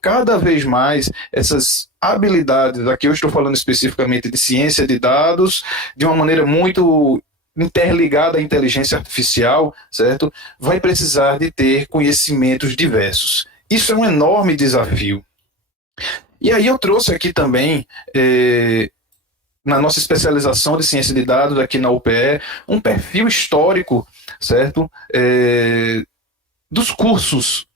cada vez mais essas habilidades, aqui eu estou falando especificamente de ciência de dados, de uma maneira muito interligada à inteligência artificial, certo? Vai precisar de ter conhecimentos diversos. Isso é um enorme desafio. E aí eu trouxe aqui também na nossa especialização de ciência de dados aqui na UPE, um perfil histórico, certo? Dos cursos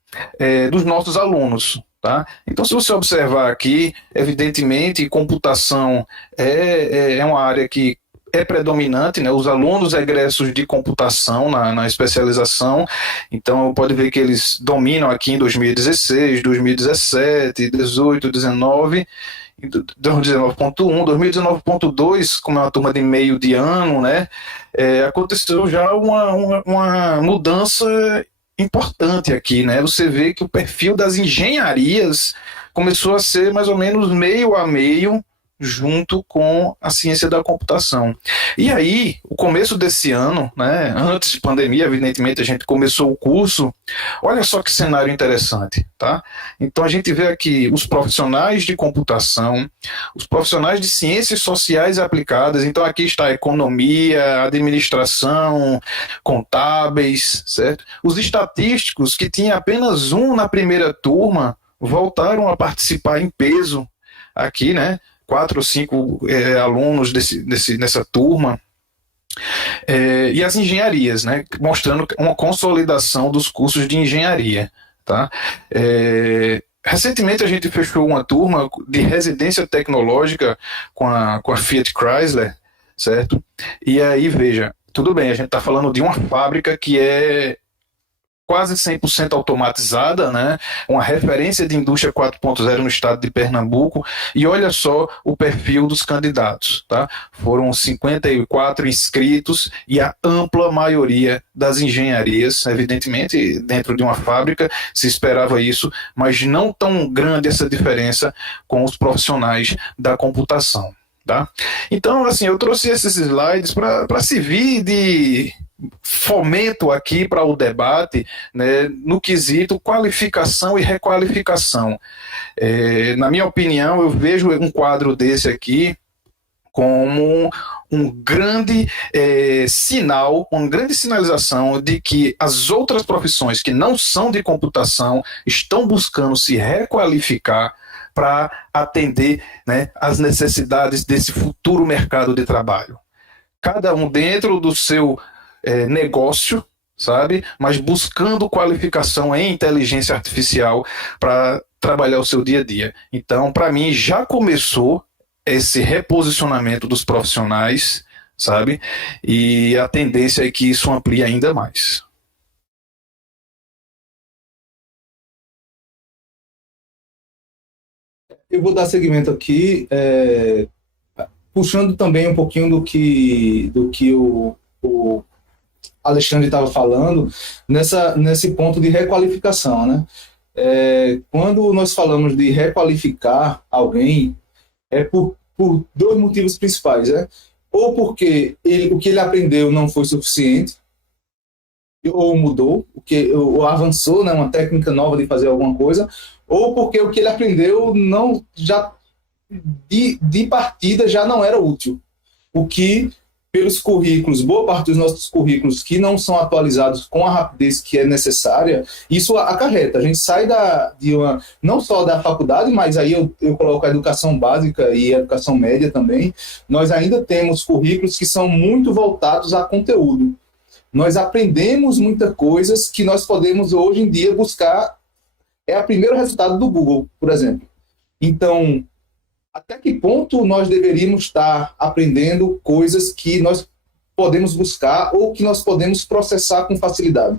dos nossos alunos. Tá? Então, se você observar aqui, evidentemente, computação é uma área que é predominante, né? Os alunos egressos de computação na especialização, então pode ver que eles dominam aqui em 2016, 2017, 18, 19, 2019.1, 2019.2, como é uma turma de meio de ano, né? Aconteceu já uma mudança importante aqui, né? Você vê que o perfil das engenharias começou a ser mais ou menos meio a meio, junto com a ciência da computação. E aí, o começo desse ano, né, antes de pandemia, evidentemente, a gente começou o curso. Olha só que cenário interessante, tá? Então, a gente vê aqui os profissionais de computação, os profissionais de ciências sociais aplicadas. Então, aqui está economia, administração, contábeis, certo? Os estatísticos, que tinha apenas um na primeira turma, voltaram a participar em peso aqui, né? 4 ou 5 alunos nessa turma. E as engenharias, né? Mostrando uma consolidação dos cursos de engenharia, tá? Recentemente a gente fechou uma turma de residência tecnológica com a Fiat Chrysler, certo? E aí, veja, tudo bem, a gente está falando de uma fábrica que é quase 100% automatizada, né? Uma referência de indústria 4.0 no estado de Pernambuco, e olha só o perfil dos candidatos, tá? Foram 54 inscritos e a ampla maioria das engenharias, evidentemente, dentro de uma fábrica se esperava isso, mas não tão grande essa diferença com os profissionais da computação, tá? Então, assim, eu trouxe esses slides para servir de fomento aqui para o debate, né, no quesito qualificação e requalificação. Na minha opinião, eu vejo um quadro desse aqui como um grande sinal, uma grande sinalização de que as outras profissões que não são de computação estão buscando se requalificar para atender, né, as necessidades desse futuro mercado de trabalho. Cada um dentro do seu negócio, sabe? Mas buscando qualificação em inteligência artificial para trabalhar o seu dia a dia. Então, para mim, já começou esse reposicionamento dos profissionais, sabe? E a tendência é que isso amplie ainda mais. Eu vou dar seguimento aqui, puxando também um pouquinho do que o Alexandre estava falando, nesse ponto de requalificação, né? Quando nós falamos de requalificar alguém, é por 2 motivos principais, né? Ou porque o que ele aprendeu não foi suficiente, ou mudou, ou avançou, né, uma técnica nova de fazer alguma coisa, ou porque o que ele aprendeu de partida já não era útil. O que, pelos currículos, boa parte dos nossos currículos que não são atualizados com a rapidez que é necessária, isso acarreta. A gente sai não só da faculdade, mas aí eu coloco a educação básica e a educação média também, nós ainda temos currículos que são muito voltados a conteúdo. Nós aprendemos muitas coisas que nós podemos hoje em dia buscar. É o primeiro resultado do Google, por exemplo. Então, até que ponto nós deveríamos estar aprendendo coisas que nós podemos buscar ou que nós podemos processar com facilidade?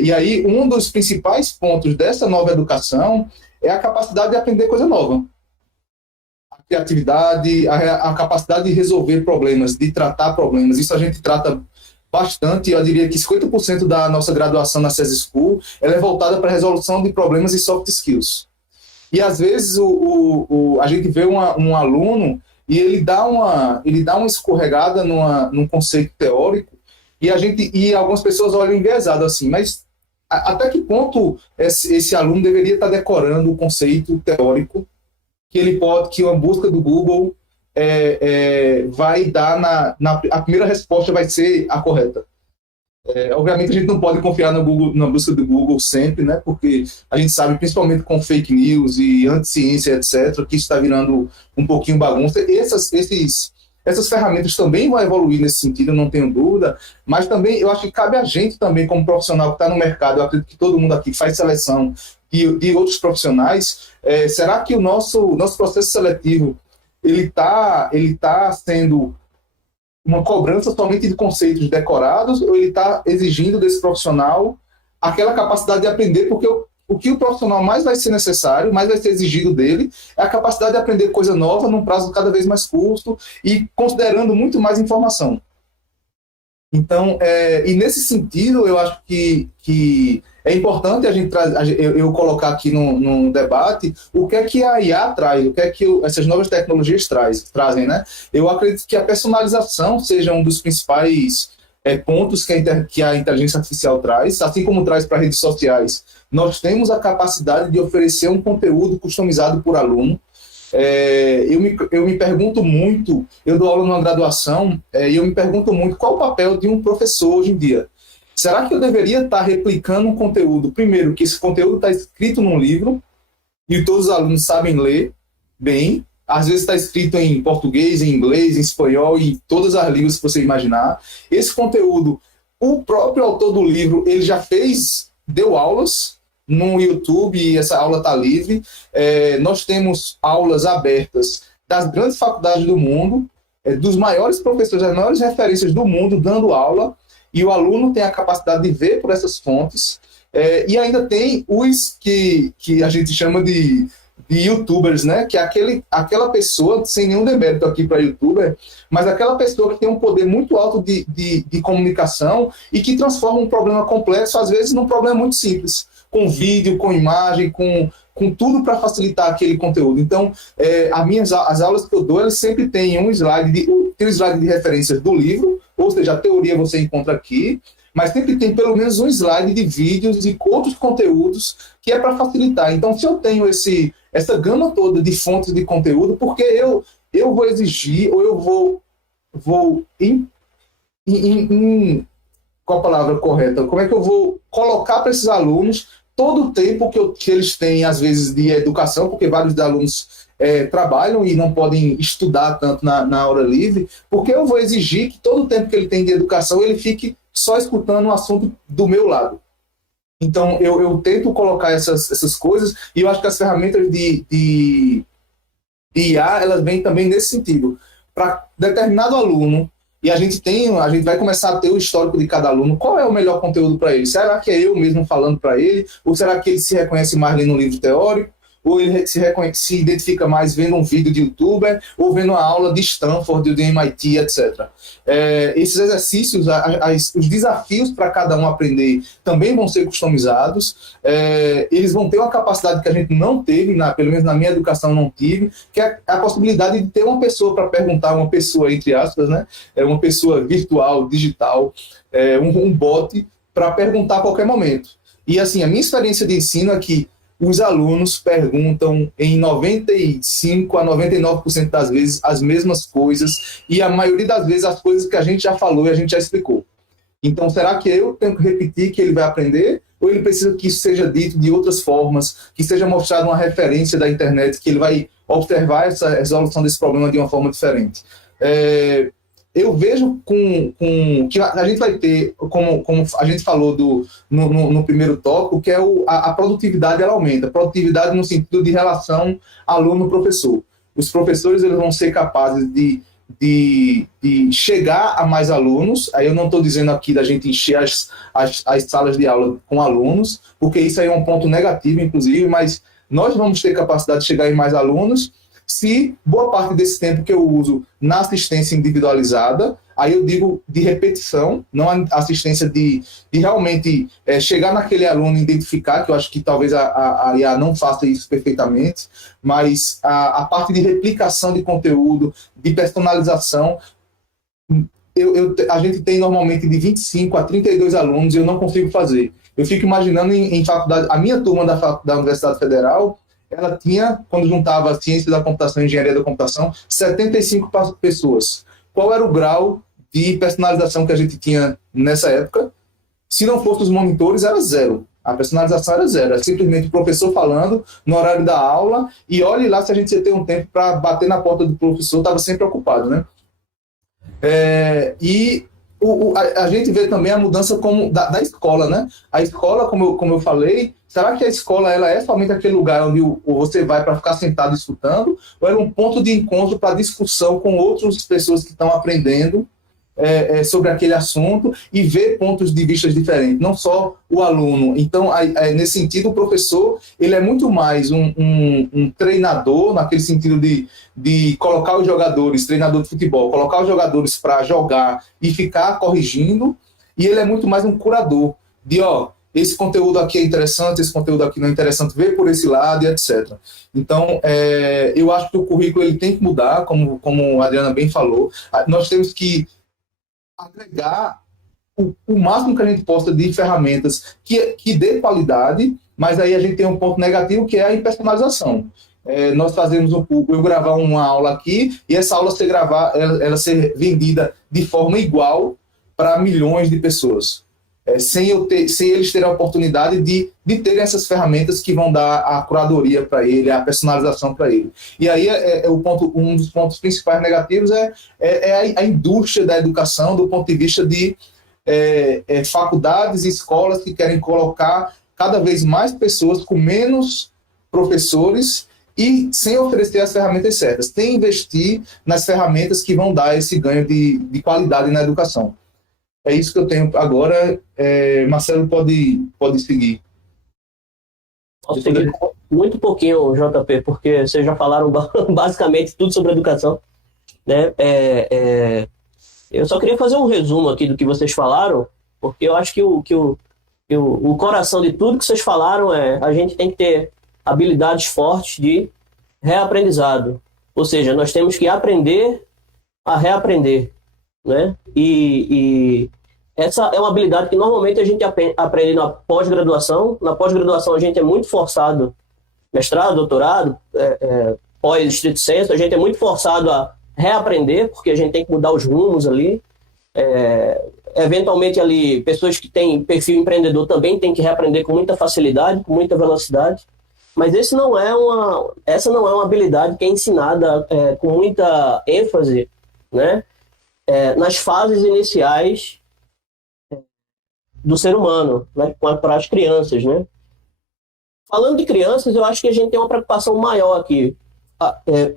E aí, um dos principais pontos dessa nova educação é a capacidade de aprender coisa nova. A criatividade, a capacidade de resolver problemas, de tratar problemas. Isso a gente trata bastante. Eu diria que 50% da nossa graduação na CES School ela é voltada para a resolução de problemas e soft skills. E às vezes a gente vê um aluno e ele dá uma escorregada num conceito teórico e algumas pessoas olham enviesado assim, mas até que ponto esse aluno deveria estar decorando o conceito teórico que uma busca do Google vai dar a primeira resposta vai ser a correta. Obviamente a gente não pode confiar no Google, na busca do Google sempre, né? Porque a gente sabe, principalmente com fake news e anti-ciência, etc., que isso está virando um pouquinho bagunça. Essas ferramentas também vão evoluir nesse sentido, eu não tenho dúvida, mas também eu acho que cabe a gente também, como profissional que está no mercado, eu acredito que todo mundo aqui faz seleção de outros profissionais, será que o nosso processo seletivo ele tá sendo uma cobrança somente de conceitos decorados, ou ele está exigindo desse profissional aquela capacidade de aprender, porque o que o profissional mais vai ser necessário, mais vai ser exigido dele, é a capacidade de aprender coisa nova num prazo cada vez mais curto e considerando muito mais informação. Então, e nesse sentido, eu acho que é importante eu colocar aqui no debate o que é que a IA traz, o que é que essas novas tecnologias trazem, né? Eu acredito que a personalização seja um dos principais pontos que a inteligência artificial traz, assim como traz para redes sociais. Nós temos a capacidade de oferecer um conteúdo customizado por aluno. Eu me pergunto muito, eu dou aula numa graduação, e eu me pergunto muito qual o papel de um professor hoje em dia. Será que eu deveria estar replicando um conteúdo? Primeiro, que esse conteúdo está escrito num livro, e todos os alunos sabem ler bem, às vezes está escrito em português, em inglês, em espanhol, e todas as línguas que você imaginar. Esse conteúdo, o próprio autor do livro, ele já deu aulas no YouTube, e essa aula está livre. Nós temos aulas abertas das grandes faculdades do mundo, dos maiores professores, das maiores referências do mundo, dando aula, e o aluno tem a capacidade de ver por essas fontes. E ainda tem os que a gente chama de youtubers, né? Que é aquela pessoa, sem nenhum demérito aqui para youtuber, mas aquela pessoa que tem um poder muito alto de comunicação e que transforma um problema complexo, às vezes, num problema muito simples, com vídeo, com imagem, com tudo para facilitar aquele conteúdo. Então, as aulas que eu dou, elas sempre têm um slide de referências do livro, ou seja, a teoria você encontra aqui, mas sempre tem pelo menos um slide de vídeos e outros conteúdos que é para facilitar. Então, se eu tenho essa gama toda de fontes de conteúdo, porque eu vou exigir, ou eu vou qual a palavra correta? Como é que eu vou colocar para esses alunos todo o tempo que eles têm, às vezes, de educação, porque vários alunos trabalham e não podem estudar tanto na hora livre, porque eu vou exigir que todo o tempo que ele tem de educação, ele fique só escutando o assunto do meu lado. Então, eu tento colocar essas coisas, e eu acho que as ferramentas de IA, elas vêm também nesse sentido. Para determinado aluno, e a gente vai começar a ter o histórico de cada aluno, qual é o melhor conteúdo para ele? Será que é eu mesmo falando para ele? Ou será que ele se reconhece mais lendo um livro teórico? Ou ele se identifica mais vendo um vídeo de youtuber, ou vendo uma aula de Stanford, de MIT, etc. Esses exercícios, os desafios para cada um aprender também vão ser customizados. Eles vão ter uma capacidade que a gente não teve, pelo menos na minha educação não tive, que é a possibilidade de ter uma pessoa para perguntar, uma pessoa, entre aspas, né? Uma pessoa virtual, digital, um bot, para perguntar a qualquer momento. E assim, a minha experiência de ensino é que os alunos perguntam em 95% a 99% das vezes as mesmas coisas, e a maioria das vezes as coisas que a gente já falou e a gente já explicou. Então, será que eu tenho que repetir que ele vai aprender, ou ele precisa que isso seja dito de outras formas, que seja mostrado uma referência da internet, que ele vai observar essa resolução desse problema de uma forma diferente? Eu vejo que a gente vai ter, como a gente falou no primeiro tópico, que é a produtividade, ela aumenta. Produtividade no sentido de relação aluno-professor. Os professores, eles vão ser capazes de chegar a mais alunos. Aí eu não estou dizendo aqui da gente encher as salas de aula com alunos, porque isso aí é um ponto negativo, inclusive, mas nós vamos ter capacidade de chegar em mais alunos se boa parte desse tempo que eu uso na assistência individualizada, aí eu digo de repetição, não a assistência de realmente chegar naquele aluno e identificar, que eu acho que talvez a IA não faça isso perfeitamente, mas a parte de replicação de conteúdo, de personalização, a gente tem normalmente de 25 a 32 alunos e eu não consigo fazer. Eu fico imaginando em faculdade, a minha turma da Universidade Federal, ela tinha, quando juntava ciência da computação e engenharia da computação, 75 pessoas. Qual era o grau de personalização que a gente tinha nessa época? Se não fosse os monitores, era zero. A personalização era zero. Era simplesmente o professor falando no horário da aula, e olhe lá se a gente ia ter um tempo para bater na porta do professor, estava sempre ocupado, né? A gente vê também a mudança da escola, né? A escola, como eu falei, será que a escola ela é somente aquele lugar onde você vai para ficar sentado escutando, ou é um ponto de encontro para discussão com outras pessoas que estão aprendendo sobre aquele assunto e ver pontos de vista diferentes, não só o aluno? Então, nesse sentido, o professor ele é muito mais um treinador, naquele sentido de colocar os jogadores, treinador de futebol, colocar os jogadores para jogar e ficar corrigindo, e ele é muito mais um curador, esse conteúdo aqui é interessante, esse conteúdo aqui não é interessante, ver por esse lado e etc. Então, eu acho que o currículo ele tem que mudar, como a Adriana bem falou. Nós temos que agregar o máximo que a gente possa de ferramentas que dê qualidade, mas aí a gente tem um ponto negativo que é a impersonalização. Nós fazemos eu gravar uma aula aqui e essa aula ela ser vendida de forma igual para milhões de pessoas, sem eles terem a oportunidade de terem essas ferramentas que vão dar a curadoria para ele, a personalização para ele. E aí um dos pontos principais negativos é a indústria da educação do ponto de vista de faculdades e escolas que querem colocar cada vez mais pessoas com menos professores e sem oferecer as ferramentas certas. Tem que investir nas ferramentas que vão dar esse ganho de qualidade na educação. É isso que eu tenho agora. Marcelo pode seguir. Posso seguir muito pouquinho, JP, porque vocês já falaram basicamente tudo sobre educação, né? Eu só queria fazer um resumo aqui do que vocês falaram, porque eu acho que o coração de tudo que vocês falaram a gente tem que ter habilidades fortes de reaprendizado. Ou seja, nós temos que aprender a reaprender, né? E essa é uma habilidade que normalmente a gente aprende na pós-graduação. Na pós-graduação a gente é muito forçado, mestrado, doutorado, pós-estrito sensu, a gente é muito forçado a reaprender, porque a gente tem que mudar os rumos ali. Eventualmente ali, pessoas que têm perfil empreendedor também têm que reaprender com muita facilidade, com muita velocidade. Mas essa não é uma habilidade que é ensinada com muita ênfase, né? Nas fases iniciais do ser humano, né? Para as crianças, né? Falando de crianças, eu acho que a gente tem uma preocupação maior aqui.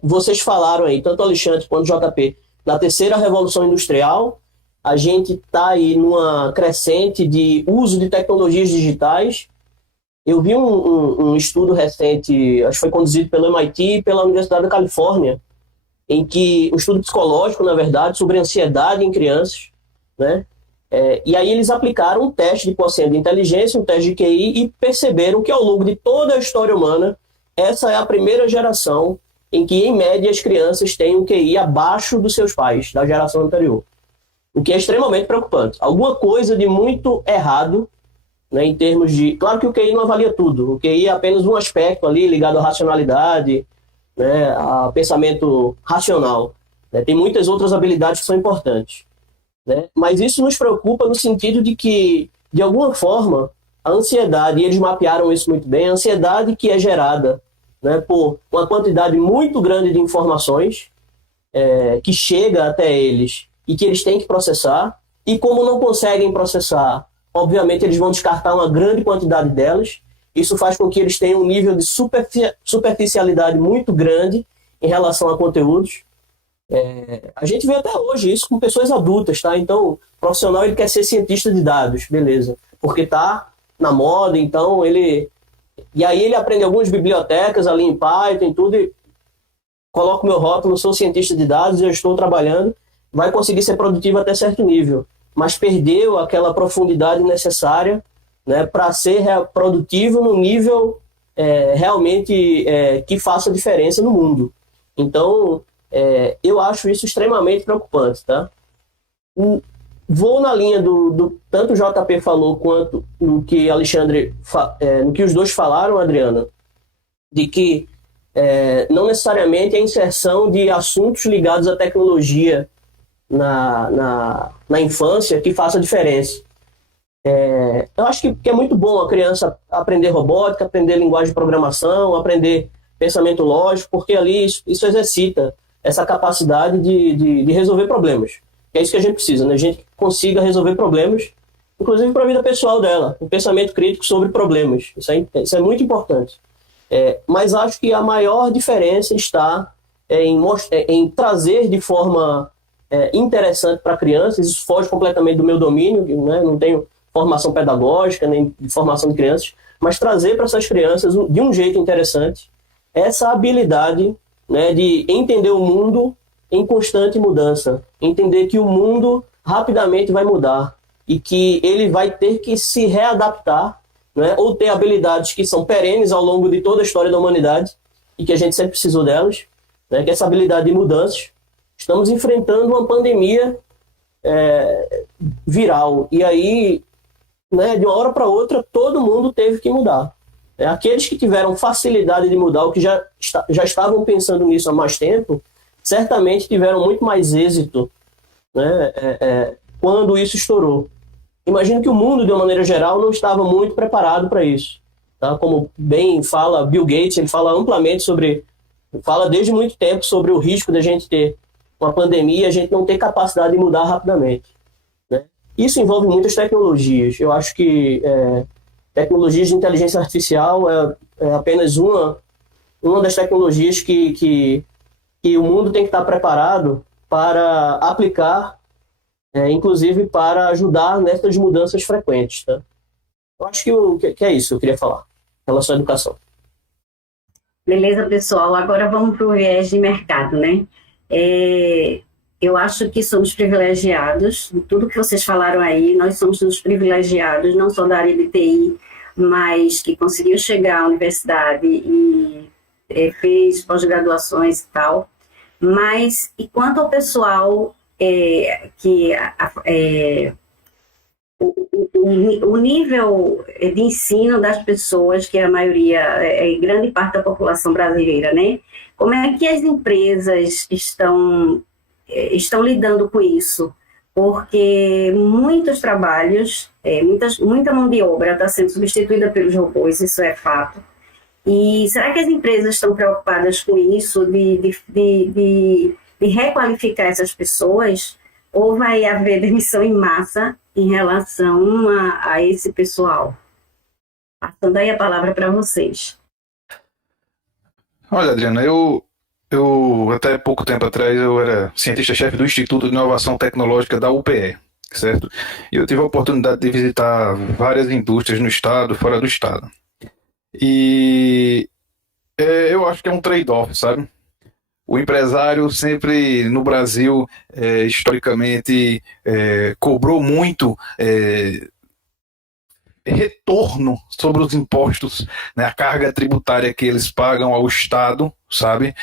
Vocês falaram aí, tanto Alexandre quanto JP, na terceira revolução industrial, a gente está aí numa crescente de uso de tecnologias digitais. Eu vi um estudo recente, acho que foi conduzido pelo MIT e pela Universidade da Califórnia, em que um estudo psicológico, na verdade, sobre ansiedade em crianças, né? E aí eles aplicaram um teste de quociente de inteligência, um teste de QI, e perceberam que ao longo de toda a história humana, essa é a primeira geração em que, em média, as crianças têm um QI abaixo dos seus pais, da geração anterior. O que é extremamente preocupante. Alguma coisa de muito errado, né, em termos de... Claro que o QI não avalia tudo. O QI é apenas um aspecto ali ligado à racionalidade, né, a pensamento racional. Né? Tem muitas outras habilidades que são importantes. Né? Mas isso nos preocupa no sentido de que, de alguma forma, a ansiedade, e eles mapearam isso muito bem, a ansiedade que é gerada, né, por uma quantidade muito grande de informações que chega até eles e que eles têm que processar, e como não conseguem processar, obviamente eles vão descartar uma grande quantidade delas. Isso faz com que eles tenham um nível de superficialidade muito grande em relação a conteúdos. A gente vê até hoje isso com pessoas adultas, tá? Então, o profissional ele quer ser cientista de dados, beleza, porque tá na moda, então e aí ele aprende algumas bibliotecas ali em Python e tudo, e coloca o meu rótulo, sou cientista de dados, eu estou trabalhando, vai conseguir ser produtivo até certo nível, mas perdeu aquela profundidade necessária, né, para ser produtivo no nível realmente que faça diferença no mundo. Então, eu acho isso extremamente preocupante, tá? Vou na linha do tanto o JP falou quanto no que Alexandre, no que os dois falaram, Adriana, de que não necessariamente a inserção de assuntos ligados à tecnologia na infância que faça diferença. Eu acho que é muito bom a criança aprender robótica, aprender linguagem de programação, aprender pensamento lógico, porque ali isso exercita essa capacidade de resolver problemas. É isso que a gente precisa, né? A gente consiga resolver problemas, inclusive para a vida pessoal dela, um pensamento crítico sobre problemas. Isso é muito importante. Mas acho que a maior diferença está em trazer de forma interessante para crianças. Isso foge completamente do meu domínio, né? Não tenho formação pedagógica, nem de formação de crianças, mas trazer para essas crianças, de um jeito interessante, essa habilidade, né, de entender o mundo em constante mudança, entender que o mundo rapidamente vai mudar e que ele vai ter que se readaptar né, ou ter habilidades que são perenes ao longo de toda a história da humanidade e que a gente sempre precisou delas, né, que é essa habilidade de mudanças. Estamos enfrentando uma pandemia viral e aí, né, de uma hora para outra, todo mundo teve que mudar. Aqueles que tiveram facilidade de mudar, ou que já estavam pensando nisso há mais tempo, certamente tiveram muito mais êxito, né, quando isso estourou. Imagino que o mundo, de uma maneira geral, não estava muito preparado para isso. Tá? Como bem fala Bill Gates, ele fala amplamente fala desde muito tempo sobre o risco da gente ter uma pandemia e a gente não ter capacidade de mudar rapidamente. Né? Isso envolve muitas tecnologias. Eu acho que tecnologias de inteligência artificial é apenas uma das tecnologias que o mundo tem que estar preparado para aplicar, inclusive para ajudar nessas mudanças frequentes. Tá? Eu acho que é isso que eu queria falar em relação à educação. Beleza, pessoal. Agora vamos para o viés de mercado, né? Eu acho que somos privilegiados, tudo que vocês falaram aí, nós somos os privilegiados, não só da área de TI, mas que conseguiu chegar à universidade e fez pós-graduações e tal. Mas, e quanto ao pessoal o nível de ensino das pessoas, que é a maioria, grande parte da população brasileira, né? Como é que as empresas estão lidando com isso? Porque muitos trabalhos, muita mão de obra está sendo substituída pelos robôs, isso é fato. E será que as empresas estão preocupadas com isso, de requalificar essas pessoas? Ou vai haver demissão em massa em relação a esse pessoal? Passando aí a palavra para vocês. Olha, Adriana, eu até pouco tempo atrás eu era cientista-chefe do Instituto de Inovação Tecnológica da UPE, certo? E eu tive a oportunidade de visitar várias indústrias no estado, fora do estado. E eu acho que é um trade-off, sabe? O empresário sempre no Brasil, historicamente, cobrou muito retorno sobre os impostos, né, a carga tributária que eles pagam ao Estado, sabe?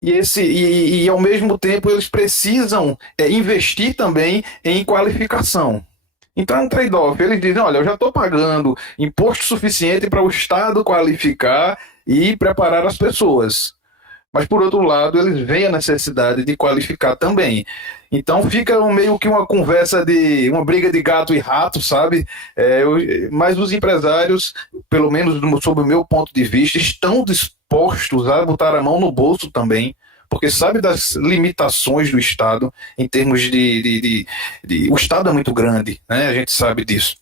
E ao mesmo tempo eles precisam investir também em qualificação. Então é um trade-off. Eles dizem, olha, eu já estou pagando imposto suficiente para o Estado qualificar e preparar as pessoas. Mas, por outro lado, eles veem a necessidade de qualificar também. Então fica meio que uma conversa uma briga de gato e rato, sabe? Mas os empresários, pelo menos sob o meu ponto de vista, estão dispostos a botar a mão no bolso também, porque sabe das limitações do Estado em termos o Estado é muito grande, né? A gente sabe disso.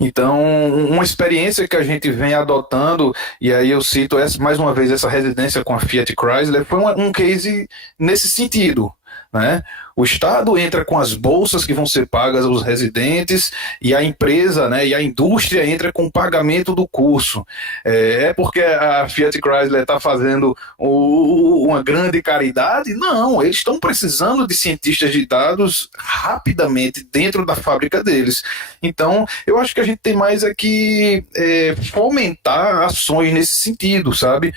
Então, uma experiência que a gente vem adotando, e aí eu cito mais uma vez essa residência com a Fiat Chrysler, foi um case nesse sentido, né? O Estado entra com as bolsas que vão ser pagas aos residentes e a empresa, né, e a indústria entra com o pagamento do curso. Porque a Fiat Chrysler está fazendo uma grande caridade? Não, eles estão precisando de cientistas de dados rapidamente dentro da fábrica deles. Então, eu acho que a gente tem mais aqui fomentar ações nesse sentido, sabe?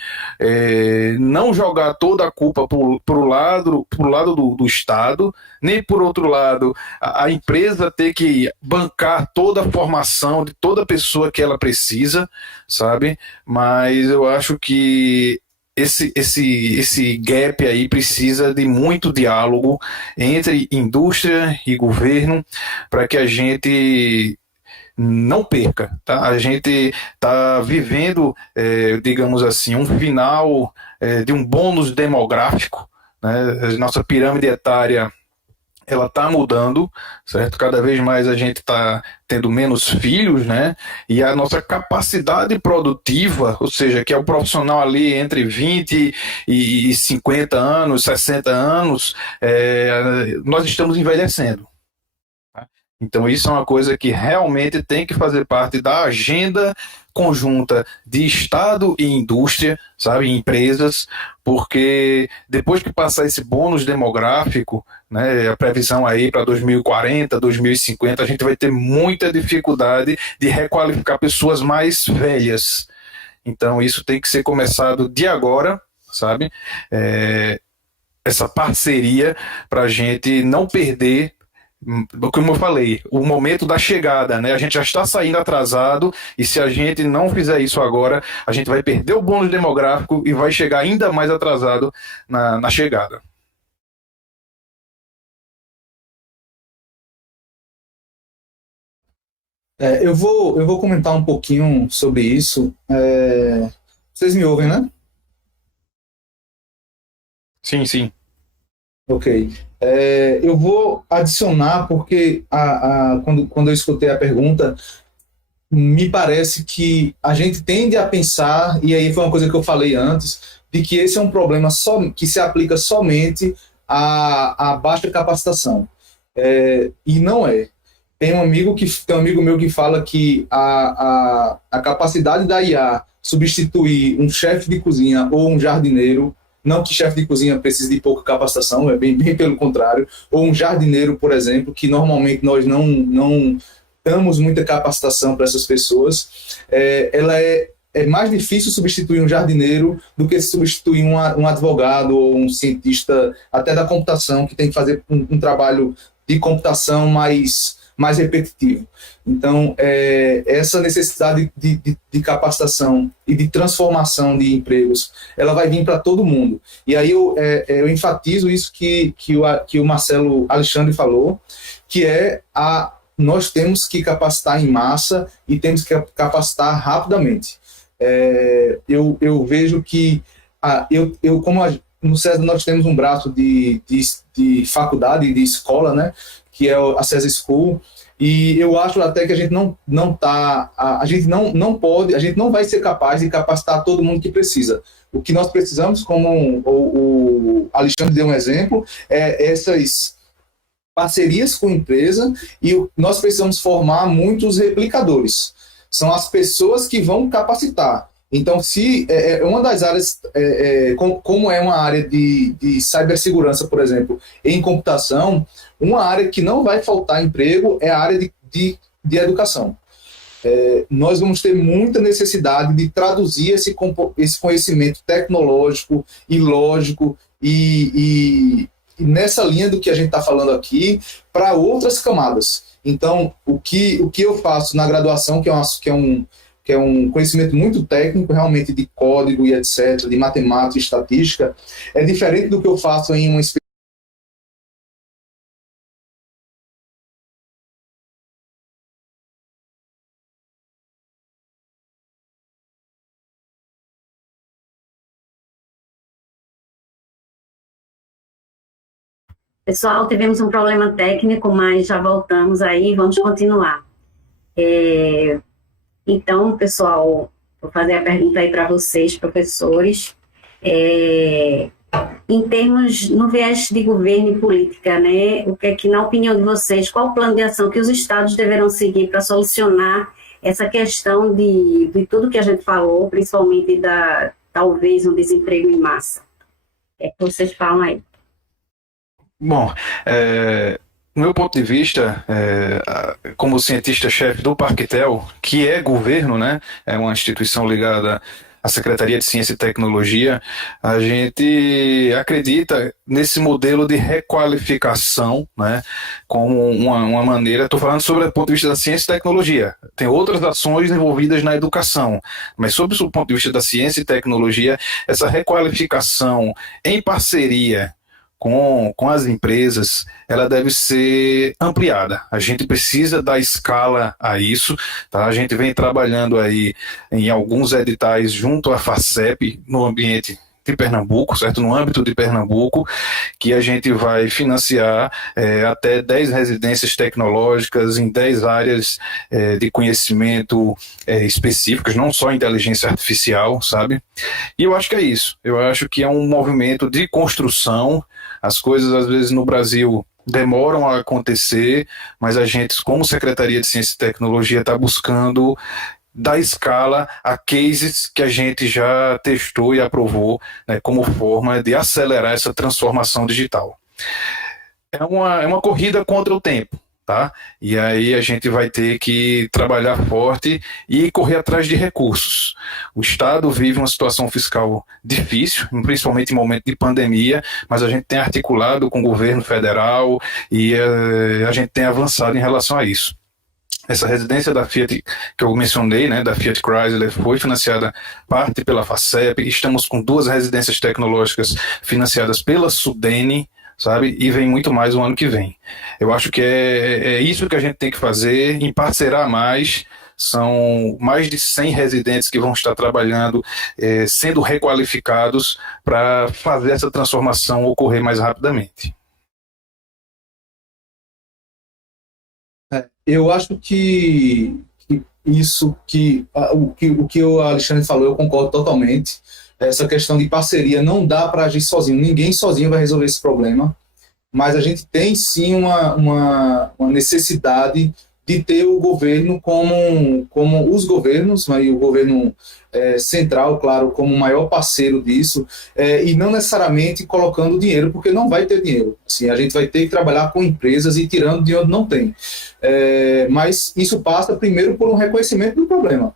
Não jogar toda a culpa pro lado do Estado, nem por outro lado a empresa ter que bancar toda a formação de toda pessoa que ela precisa, sabe? Mas eu acho que esse gap aí precisa de muito diálogo entre indústria e governo para que a gente não perca, tá? A gente está vivendo, digamos assim, um final de um bônus demográfico, né? A nossa pirâmide etária ela está mudando, certo? Cada vez mais a gente está tendo menos filhos, né? E a nossa capacidade produtiva, ou seja, que é o profissional ali entre 20 e 50 anos, 60 anos, nós estamos envelhecendo. Tá? Então isso é uma coisa que realmente tem que fazer parte da agenda conjunta de Estado e indústria, sabe, empresas, porque depois que passar esse bônus demográfico, né, a previsão aí para 2040, 2050, a gente vai ter muita dificuldade de requalificar pessoas mais velhas. Então isso tem que ser começado de agora, sabe? Essa parceria para a gente não perder, como eu falei, o momento da chegada, né? A gente já está saindo atrasado e se a gente não fizer isso agora, a gente vai perder o bônus demográfico e vai chegar ainda mais atrasado na chegada. Eu vou comentar um pouquinho sobre isso. Vocês me ouvem, né? Sim, sim. Ok. Eu vou adicionar, porque quando eu escutei a pergunta, me parece que a gente tende a pensar, e aí foi uma coisa que eu falei antes, de que esse é um problema que se aplica somente à baixa capacitação. E não é. Tem um amigo meu que fala que a capacidade da IA substituir um chefe de cozinha ou um jardineiro, não que chefe de cozinha precise de pouca capacitação, é bem pelo contrário, ou um jardineiro, por exemplo, que normalmente nós não damos muita capacitação para essas pessoas, ela é mais difícil substituir um jardineiro do que substituir um advogado ou um cientista, até da computação, que tem que fazer um trabalho de computação mais repetitivo. Então, essa necessidade de capacitação e de transformação de empregos, ela vai vir para todo mundo. E aí eu enfatizo isso que o Marcelo Alexandre falou, que nós temos que capacitar em massa e temos que capacitar rapidamente. Eu vejo que no César nós temos um braço de faculdade, de escola, né, que é a César School, e eu acho até que a gente a gente não vai ser capaz de capacitar todo mundo que precisa. O que nós precisamos, como o Alexandre deu um exemplo, é essas parcerias com a empresa, e nós precisamos formar muitos replicadores. São as pessoas que vão capacitar. Então, se uma das áreas, como é uma área de cibersegurança, por exemplo, em computação, uma área que não vai faltar emprego é a área de educação. Nós vamos ter muita necessidade de traduzir esse conhecimento tecnológico e lógico e nessa linha do que a gente está falando aqui para outras camadas. Então, o que eu faço na graduação, que é um conhecimento muito técnico, realmente de código e etc., de matemática e estatística, é diferente do que eu faço em uma experiência. Pessoal, tivemos um problema técnico, mas já voltamos aí, vamos continuar. Então, pessoal, vou fazer a pergunta aí para vocês, professores. Em termos, no viés de governo e política, né, o que é que, na opinião de vocês, qual o plano de ação que os estados deverão seguir para solucionar essa questão de tudo que a gente falou, principalmente talvez um desemprego em massa? O que é que vocês falam aí? Bom, do meu ponto de vista, como cientista-chefe do Parquetel, que é governo, né, é uma instituição ligada à Secretaria de Ciência e Tecnologia, a gente acredita nesse modelo de requalificação, né, como uma maneira, estou falando sobre o ponto de vista da ciência e tecnologia, tem outras ações envolvidas na educação, mas sob o ponto de vista da ciência e tecnologia, essa requalificação em parceria com as empresas, ela deve ser ampliada. A gente precisa dar escala a isso, tá? A gente vem trabalhando aí em alguns editais junto à FACEP, no ambiente de Pernambuco, certo? No âmbito de Pernambuco, que a gente vai financiar até 10 residências tecnológicas em 10 áreas de conhecimento específicas, não só inteligência artificial, sabe? E eu acho que é isso. Eu acho que é um movimento de construção. As coisas, às vezes, no Brasil demoram a acontecer, mas a gente, como Secretaria de Ciência e Tecnologia, está buscando dar escala a cases que a gente já testou e aprovou, né, como forma de acelerar essa transformação digital. É uma corrida contra o tempo, tá? E aí a gente vai ter que trabalhar forte e correr atrás de recursos. O Estado vive uma situação fiscal difícil, principalmente em momento de pandemia, mas a gente tem articulado com o governo federal e a gente tem avançado em relação a isso. Essa residência da Fiat que eu mencionei, né, da Fiat Chrysler, foi financiada parte pela FACEP. Estamos com 2 residências tecnológicas financiadas pela Sudene, sabe? E vem muito mais o ano que vem. Eu acho que é isso que a gente tem que fazer, em parcerar mais. São mais de 100 residentes que vão estar trabalhando, sendo requalificados para fazer essa transformação ocorrer mais rapidamente. Eu acho o que o Alexandre falou, eu concordo totalmente. Essa questão de parceria não dá para agir sozinho, ninguém sozinho vai resolver esse problema, mas a gente tem sim uma necessidade de ter o governo como os governos, né, e o governo central, claro, como o maior parceiro disso, e não necessariamente colocando dinheiro, porque não vai ter dinheiro. Assim, a gente vai ter que trabalhar com empresas e tirando de onde não tem. Mas isso passa primeiro por um reconhecimento do problema.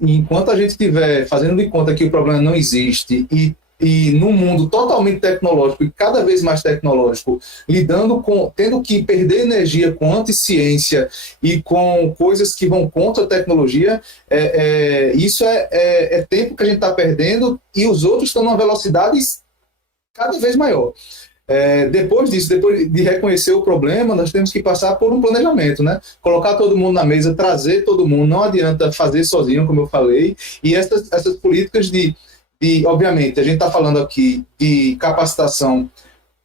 Enquanto a gente estiver fazendo de conta que o problema não existe e num mundo totalmente tecnológico e cada vez mais tecnológico, tendo que perder energia com anticiência e com coisas que vão contra a tecnologia, isso é tempo que a gente está perdendo e os outros estão numa velocidade cada vez maior. Depois disso, depois de reconhecer o problema, nós temos que passar por um planejamento, né? Colocar todo mundo na mesa, trazer todo mundo, não adianta fazer sozinho, como eu falei, e essas políticas obviamente, a gente está falando aqui de capacitação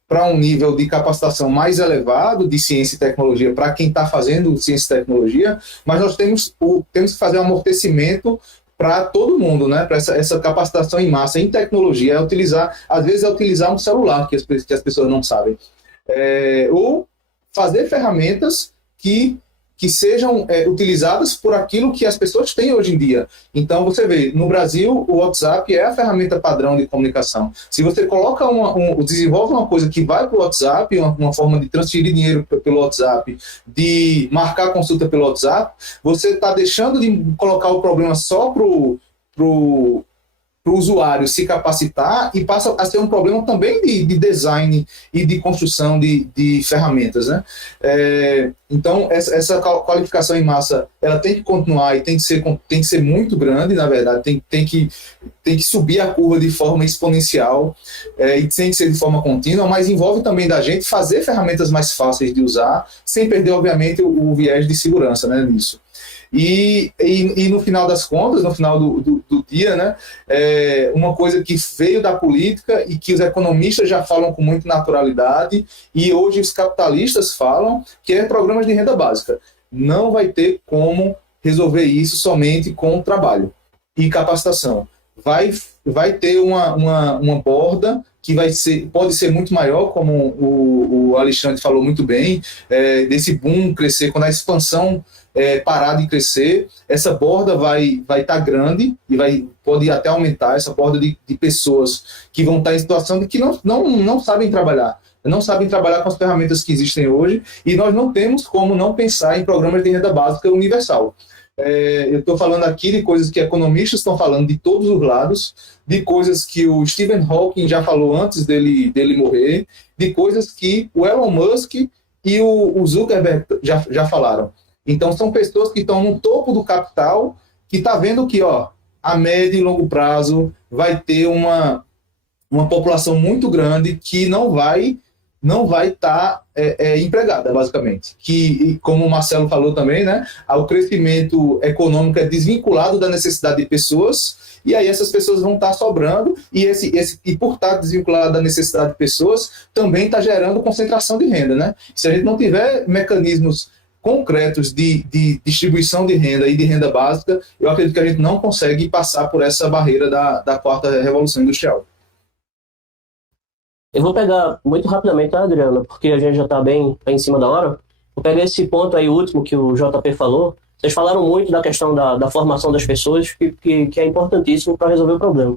para um nível de capacitação mais elevado de ciência e tecnologia para quem está fazendo ciência e tecnologia, mas nós temos que fazer um amortecimento para todo mundo, né? Para essa capacitação em massa em tecnologia, às vezes é utilizar um celular que as pessoas não sabem, ou fazer ferramentas que sejam utilizadas por aquilo que as pessoas têm hoje em dia. Então, você vê, no Brasil, o WhatsApp é a ferramenta padrão de comunicação. Se você coloca desenvolve uma coisa que vai para o WhatsApp, uma forma de transferir dinheiro pelo WhatsApp, de marcar consulta pelo WhatsApp, você está deixando de colocar o problema só para o usuário se capacitar e passa a ser um problema também de design e de construção de ferramentas, né? Então, essa qualificação em massa, ela tem que continuar e tem que ser muito grande, na verdade, tem que subir a curva de forma exponencial, e tem que ser de forma contínua, mas envolve também da gente fazer ferramentas mais fáceis de usar, sem perder, obviamente, o viés de segurança, né, nisso. E no final das contas, no final do dia, né, uma coisa que veio da política e que os economistas já falam com muita naturalidade e hoje os capitalistas falam, que é programas de renda básica. Não vai ter como resolver isso somente com trabalho e capacitação. Vai ter uma borda que pode ser muito maior, como o Alexandre falou muito bem, desse boom crescer, quando a expansão parar de crescer, essa borda vai estar grande e pode até aumentar essa borda de pessoas que vão estar em situação de que não sabem trabalhar. Não sabem trabalhar com as ferramentas que existem hoje e nós não temos como não pensar em programas de renda básica universal. Eu estou falando aqui de coisas que economistas estão falando de todos os lados, de coisas que o Stephen Hawking já falou antes dele morrer, de coisas que o Elon Musk e o Zuckerberg já falaram. Então, são pessoas que estão no topo do capital, que está vendo que, a médio e longo prazo vai ter uma população muito grande que não vai estar empregada, basicamente. Que, como o Marcelo falou também, né, o crescimento econômico é desvinculado da necessidade de pessoas, e aí essas pessoas vão estar sobrando, e por estar desvinculado da necessidade de pessoas, também está gerando concentração de renda, né? Se a gente não tiver mecanismos concretos de distribuição de renda e de renda básica, eu acredito que a gente não consegue passar por essa barreira da quarta revolução industrial. Eu vou pegar muito rapidamente, tá, Adriana? Porque a gente já está bem em cima da hora. Vou pegar esse ponto aí último que o JP falou. Vocês falaram muito da questão da formação das pessoas, que é importantíssimo para resolver o problema.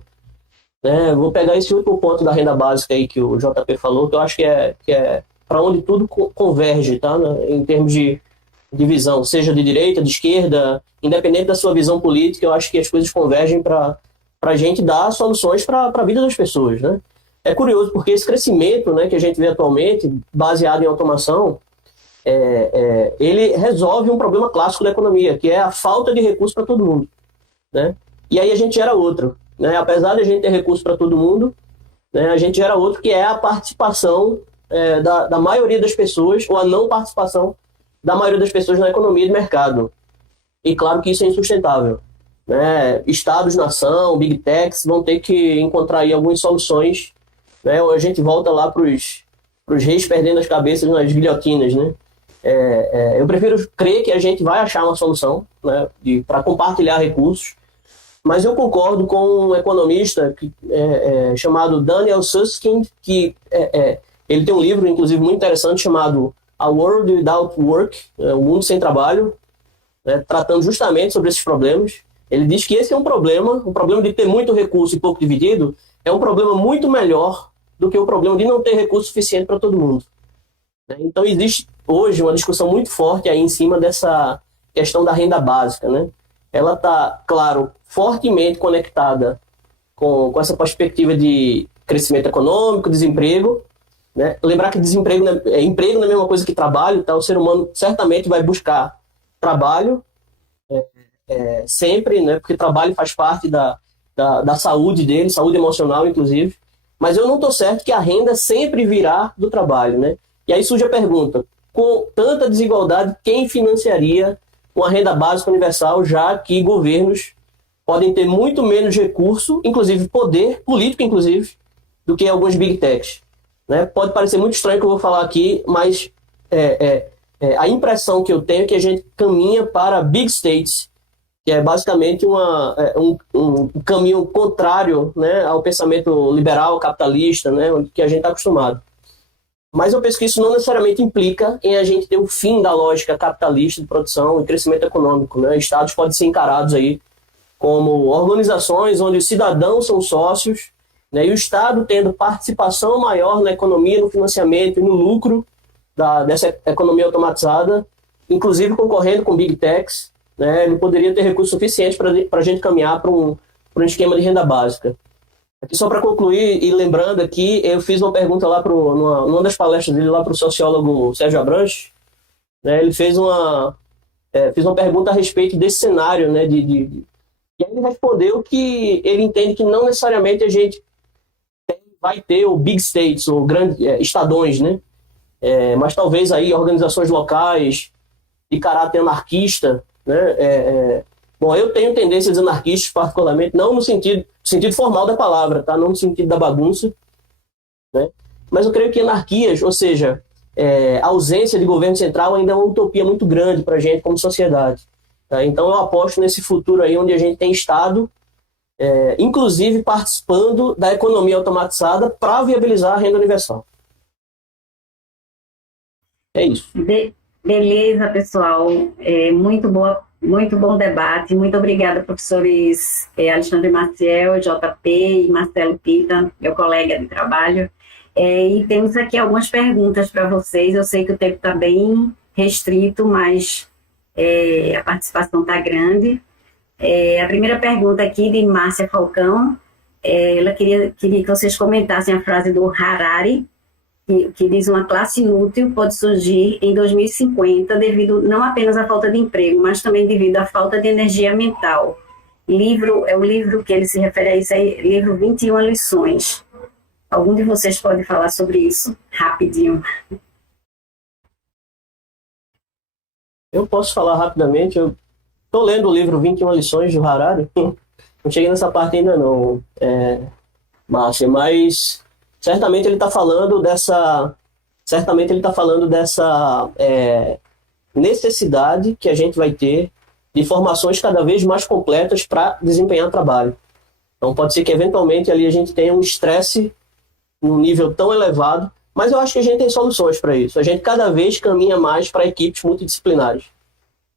Vou pegar esse último ponto da renda básica aí que o JP falou, que eu acho que é para onde tudo converge, tá? Em termos de visão, seja de direita, de esquerda, independente da sua visão política, eu acho que as coisas convergem para a gente dar soluções para a vida das pessoas, né? É curioso, porque esse crescimento, né, que a gente vê atualmente, baseado em automação, ele resolve um problema clássico da economia, que é a falta de recursos para todo mundo, né? E aí a gente gera outro, né? Apesar de a gente ter recursos para todo mundo, né, a gente gera outro, que é a participação da maioria das pessoas, ou a não participação da maioria das pessoas na economia de mercado. E claro que isso é insustentável, né? Estados-nação, Big Techs vão ter que encontrar aí algumas soluções, né? Ou a gente volta lá para os reis perdendo as cabeças nas guilhotinas, né? Eu prefiro crer que a gente vai achar uma solução, né, para compartilhar recursos, mas eu concordo com um economista chamado Daniel Susskind, que ele tem um livro, inclusive, muito interessante, chamado A World Without Work, O Mundo Sem Trabalho, né, tratando justamente sobre esses problemas. Ele diz que esse é um problema de ter muito recurso e pouco dividido, é um problema muito melhor do que o problema de não ter recurso suficiente para todo mundo. Então existe hoje uma discussão muito forte aí em cima dessa questão da renda básica, né? Ela está, claro, fortemente conectada com essa perspectiva de crescimento econômico, desemprego, né? Lembrar que emprego não é a mesma coisa que trabalho, tá? O ser humano certamente vai buscar trabalho sempre, né? Porque trabalho faz parte da saúde dele, saúde emocional, inclusive. Mas eu não estou certo que a renda sempre virá do trabalho, né? E aí surge a pergunta, com tanta desigualdade, quem financiaria uma renda básica universal, já que governos podem ter muito menos recurso, inclusive poder político, inclusive, do que alguns Big Techs, né? Pode parecer muito estranho o que eu vou falar aqui, mas a impressão que eu tenho é que a gente caminha para Big States, que é basicamente um caminho contrário, né, ao pensamento liberal, capitalista, né, que a gente está acostumado. Mas eu penso que isso não necessariamente implica em a gente ter o fim da lógica capitalista de produção e crescimento econômico, né? Estados podem ser encarados aí como organizações onde os cidadãos são sócios, né, e o Estado tendo participação maior na economia, no financiamento e no lucro dessa economia automatizada, inclusive concorrendo com Big Techs, né? Ele poderia ter recursos suficientes para a gente caminhar para um esquema de renda básica. Aqui só para concluir, e lembrando aqui, eu fiz uma pergunta lá numa das palestras dele lá para o sociólogo Sérgio Abranches, né? Ele fez uma pergunta a respeito desse cenário, né? E aí ele respondeu que ele entende que não necessariamente a gente vai ter o Big States, ou grandes estadões, né? Mas talvez aí organizações locais de caráter anarquista, né? Bom, eu tenho tendências anarquistas, particularmente, não no sentido formal da palavra, tá? Não no sentido da bagunça, né? Mas eu creio que anarquias, ou seja, a ausência de governo central ainda é uma utopia muito grande para a gente como sociedade, tá? Então eu aposto nesse futuro aí onde a gente tem Estado, inclusive participando da economia automatizada para viabilizar a renda universal. É isso. Beleza, pessoal. Muito bom debate. Muito obrigada, professores Alexandre Maciel, JP e Marcelo Pita, meu colega de trabalho. E temos aqui algumas perguntas para vocês. Eu sei que o tempo está bem restrito, mas a participação está grande. A primeira pergunta aqui de Márcia Falcão, ela queria que vocês comentassem a frase do Harari, que diz: uma classe inútil pode surgir em 2050 devido não apenas à falta de emprego, mas também devido à falta de energia mental. O livro que ele se refere a isso, é livro 21 lições. Algum de vocês pode falar sobre isso? Rapidinho. Eu posso falar rapidamente. Eu estou lendo o livro 21 lições do Harari. Não cheguei nessa parte ainda não, Márcia, mas certamente ele está falando dessa necessidade que a gente vai ter de informações cada vez mais completas para desempenhar trabalho. Então pode ser que eventualmente ali a gente tenha um estresse num nível tão elevado, mas eu acho que a gente tem soluções para isso. A gente cada vez caminha mais para equipes multidisciplinares,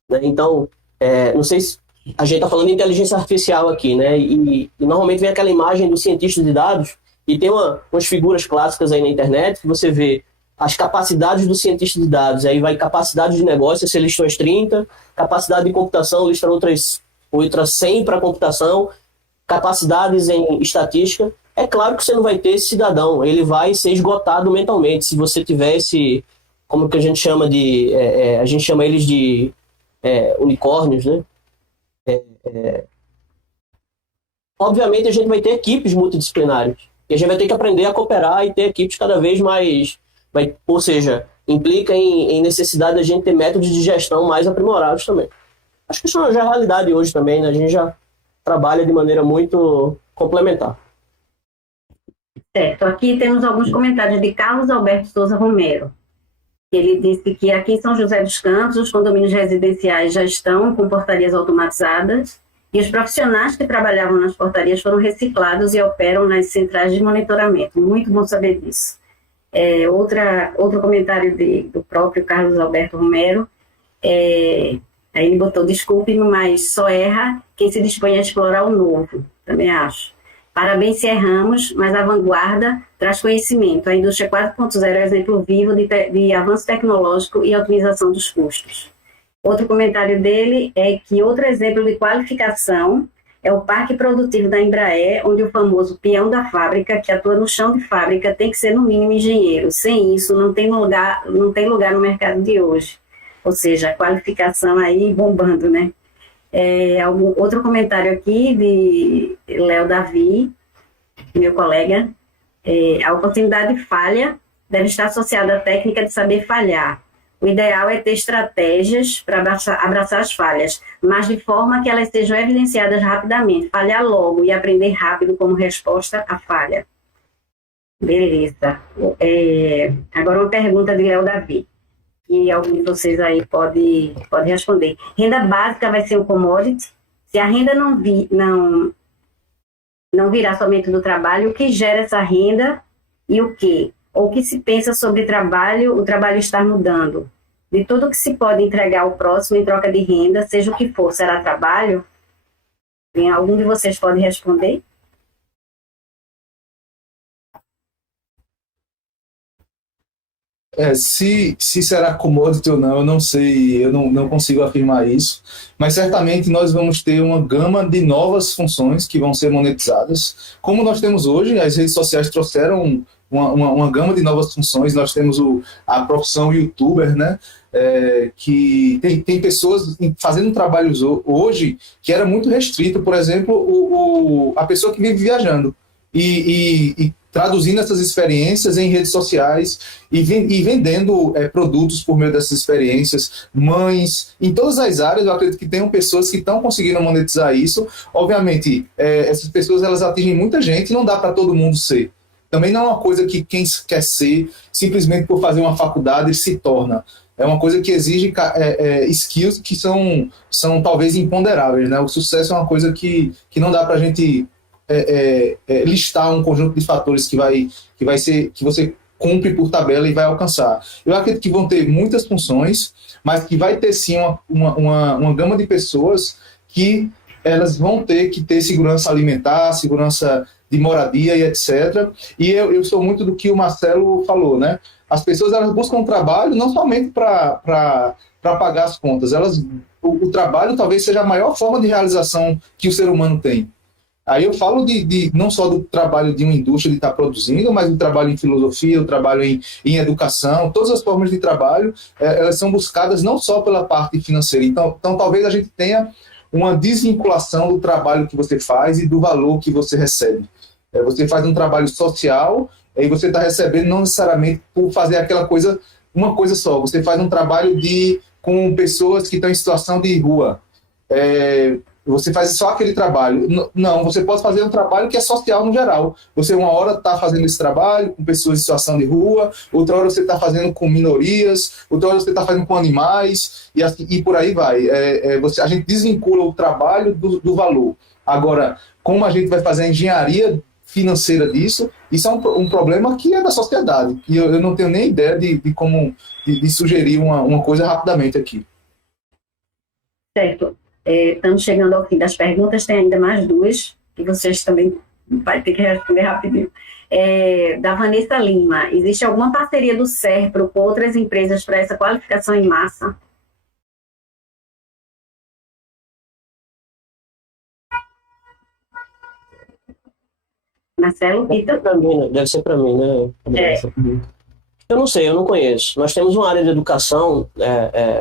né? Então Não sei se a gente está falando de inteligência artificial aqui, né? E normalmente vem aquela imagem do cientista de dados e tem umas figuras clássicas aí na internet que você vê as capacidades do cientista de dados. Aí vai capacidade de negócio, você listou as 30, capacidade de computação, lista outras 100 para computação, capacidades em estatística. É claro que você não vai ter esse cidadão, ele vai ser esgotado mentalmente. Se você tiver esse, como que a gente chama de, a gente chama eles de unicórnios, né? Obviamente a gente vai ter equipes multidisciplinares e a gente vai ter que aprender a cooperar e ter equipes cada vez mais, ou seja, implica em necessidade da gente ter métodos de gestão mais aprimorados também. Acho que isso já é realidade hoje também, né? A gente já trabalha de maneira muito complementar. Certo, aqui temos alguns comentários de Carlos Alberto Souza Romero. Ele disse que aqui em São José dos Campos, os condomínios residenciais já estão com portarias automatizadas e os profissionais que trabalhavam nas portarias foram reciclados e operam nas centrais de monitoramento. Muito bom saber disso. Outro comentário do próprio Carlos Alberto Romero, aí ele botou, desculpe-me, mas só erra quem se dispõe a explorar o novo, também acho. Parabéns se erramos, mas a vanguarda traz conhecimento. A indústria 4.0 é exemplo vivo de avanço tecnológico e otimização dos custos. Outro comentário dele é que outro exemplo de qualificação é o parque produtivo da Embraer, onde o famoso peão da fábrica, que atua no chão de fábrica, tem que ser no mínimo engenheiro. Sem isso, não tem lugar no mercado de hoje. Ou seja, a qualificação aí bombando, né? Outro comentário aqui de Léo Davi, meu colega. A oportunidade falha deve estar associada à técnica de saber falhar. O ideal é ter estratégias para abraçar as falhas, mas de forma que elas sejam evidenciadas rapidamente, falhar logo e aprender rápido como resposta à falha. Beleza. Agora uma pergunta de Léo Davi, que algum de vocês aí pode responder. Renda básica vai ser um commodity? Se a renda não virar somente do trabalho, o que gera essa renda e o quê? Ou o que se pensa sobre trabalho, o trabalho estar mudando? De tudo que se pode entregar ao próximo em troca de renda, seja o que for, será trabalho? Algum de vocês pode responder? Se será commodity ou não, eu não sei, eu não consigo afirmar isso, mas certamente nós vamos ter uma gama de novas funções que vão ser monetizadas. Como nós temos hoje, as redes sociais trouxeram uma gama de novas funções. Nós temos a profissão youtuber, né? Que tem pessoas fazendo trabalhos hoje que era muito restrito, por exemplo, a pessoa que vive viajando e traduzindo essas experiências em redes sociais e vendendo produtos por meio dessas experiências. Mães, em todas as áreas, eu acredito que tenham pessoas que estão conseguindo monetizar isso. Obviamente, essas pessoas elas atingem muita gente e não dá para todo mundo ser. Também não é uma coisa que quem quer ser, simplesmente por fazer uma faculdade, se torna. É uma coisa que exige skills que são talvez imponderáveis, né? O sucesso é uma coisa que não dá para a gente listar um conjunto de fatores que você cumpre por tabela e vai alcançar. Eu acredito que vão ter muitas funções, mas que vai ter sim uma gama de pessoas que elas vão ter que ter segurança alimentar, segurança de moradia e etc. E eu sou muito do que o Marcelo falou, né? As pessoas elas buscam um trabalho não somente para pagar as contas, o trabalho talvez seja a maior forma de realização que o ser humano tem. Aí eu falo não só do trabalho de uma indústria de estar produzindo, mas do trabalho em filosofia, o trabalho em educação, todas as formas de trabalho, elas são buscadas não só pela parte financeira. Então talvez a gente tenha uma desvinculação do trabalho que você faz e do valor que você recebe. Você faz um trabalho social e você está recebendo não necessariamente por fazer aquela coisa, uma coisa só. Você faz um trabalho com pessoas que estão em situação de rua. Você faz só aquele trabalho. Não, você pode fazer um trabalho que é social no geral. Você uma hora está fazendo esse trabalho com pessoas em situação de rua, outra hora você está fazendo com minorias, outra hora você está fazendo com animais, e por aí vai. A gente desvincula o trabalho do valor. Agora, como a gente vai fazer a engenharia financeira disso, isso é um problema que é da sociedade. E eu não tenho nem ideia de como sugerir uma coisa rapidamente aqui. Certo. Estamos chegando ao fim das perguntas, tem ainda mais duas, que vocês também vai ter que responder rapidinho. Da Vanessa Lima, existe alguma parceria do SERPRO com outras empresas para essa qualificação em massa? Marcelo, Pita? Deve ser para mim, né? Eu não sei, eu não conheço. Nós temos uma área de educação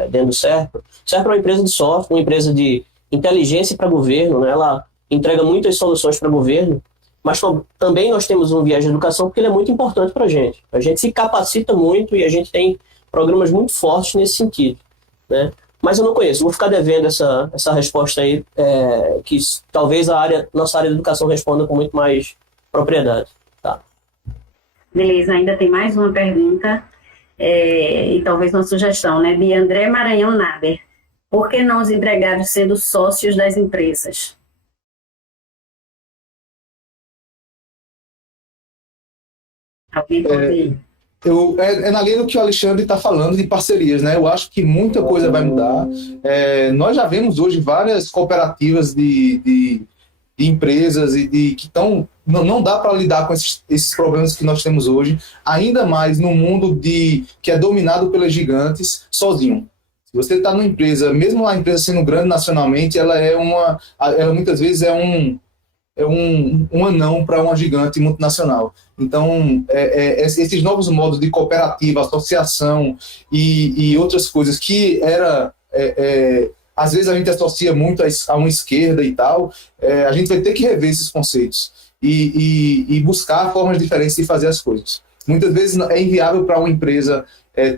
dentro do SERPRO. O SERPRO é uma empresa de software, uma empresa de inteligência para governo, né? Ela entrega muitas soluções para governo, mas também nós temos um viés de educação porque ele é muito importante para a gente. A gente se capacita muito e a gente tem programas muito fortes nesse sentido, né? Mas eu não conheço, vou ficar devendo essa resposta aí, que talvez nossa área de educação responda com muito mais propriedade. Tá? Beleza, ainda tem mais uma pergunta, e talvez uma sugestão, né? De André Maranhão Nader. Por que não os empregados sendo sócios das empresas? Alguém pode... É na linha do que o Alexandre está falando de parcerias, né? Eu acho que muita coisa vai mudar. Nós já vemos hoje várias cooperativas de empresas que estão... Não dá para lidar com esses problemas que nós temos hoje, ainda mais no mundo que é dominado pelas gigantes, sozinho. Se você está numa empresa, mesmo a empresa sendo grande nacionalmente, ela muitas vezes é um anão para uma gigante multinacional. Então, esses novos modos de cooperativa, associação e outras coisas que às vezes a gente associa muito a uma esquerda e tal, a gente vai ter que rever esses conceitos e buscar formas diferentes de fazer as coisas. Muitas vezes é inviável para uma empresa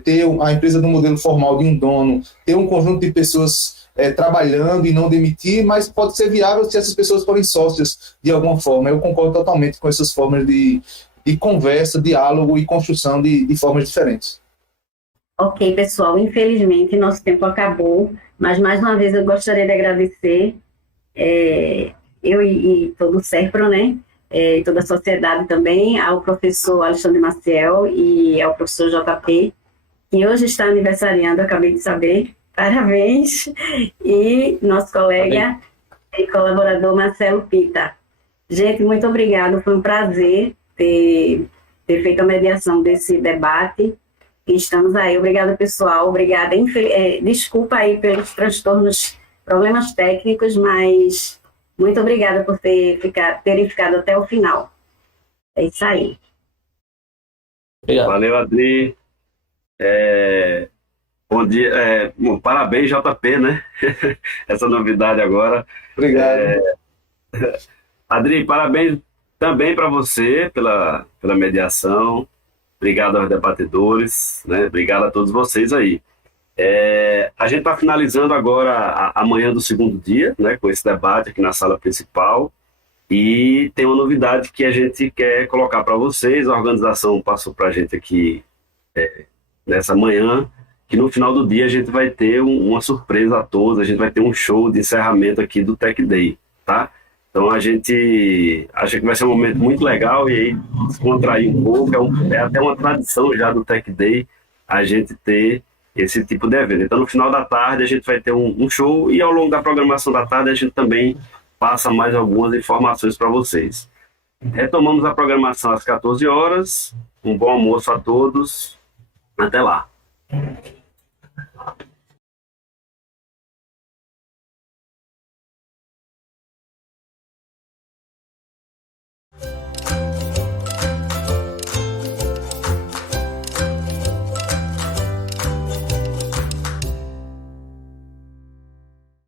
ter a empresa no modelo formal de um dono, ter um conjunto de pessoas trabalhando e não demitir, mas pode ser viável se essas pessoas forem sócias de alguma forma. Eu concordo totalmente com essas formas de conversa, diálogo e construção de formas diferentes. Ok, pessoal, infelizmente nosso tempo acabou, mas mais uma vez eu gostaria de agradecer eu e todo o SERPRO, né? E toda a sociedade também, ao professor Alexandre Maciel e ao professor JP, que hoje está aniversariando, acabei de saber. Parabéns! E nosso colega e colaborador Marcelo Pita. Gente, muito obrigado, foi um prazer ter feito a mediação desse debate. E estamos aí. Obrigada, pessoal. Obrigada. Desculpa aí pelos transtornos, problemas técnicos, mas muito obrigada por terem ficado até o final. É isso aí. Obrigado. Valeu, Adri. Bom dia. Parabéns, JP, né? Essa novidade agora. Obrigado. Adri, parabéns também para você pela mediação. Obrigado aos debatedores, né? Obrigado a todos vocês aí. A gente está finalizando agora a manhã do segundo dia, né, com esse debate aqui na sala principal, e tem uma novidade que a gente quer colocar para vocês. A organização passou para a gente aqui nessa manhã, que no final do dia a gente vai ter uma surpresa a todos, a gente vai ter um show de encerramento aqui do Tech Day, tá? Então a gente acha que vai ser um momento muito legal e aí descontrair um pouco, é até uma tradição já do Tech Day a gente ter esse tipo de evento. Então no final da tarde a gente vai ter um show e ao longo da programação da tarde a gente também passa mais algumas informações para vocês. Retomamos a programação às 14 horas, um bom almoço a todos, até lá.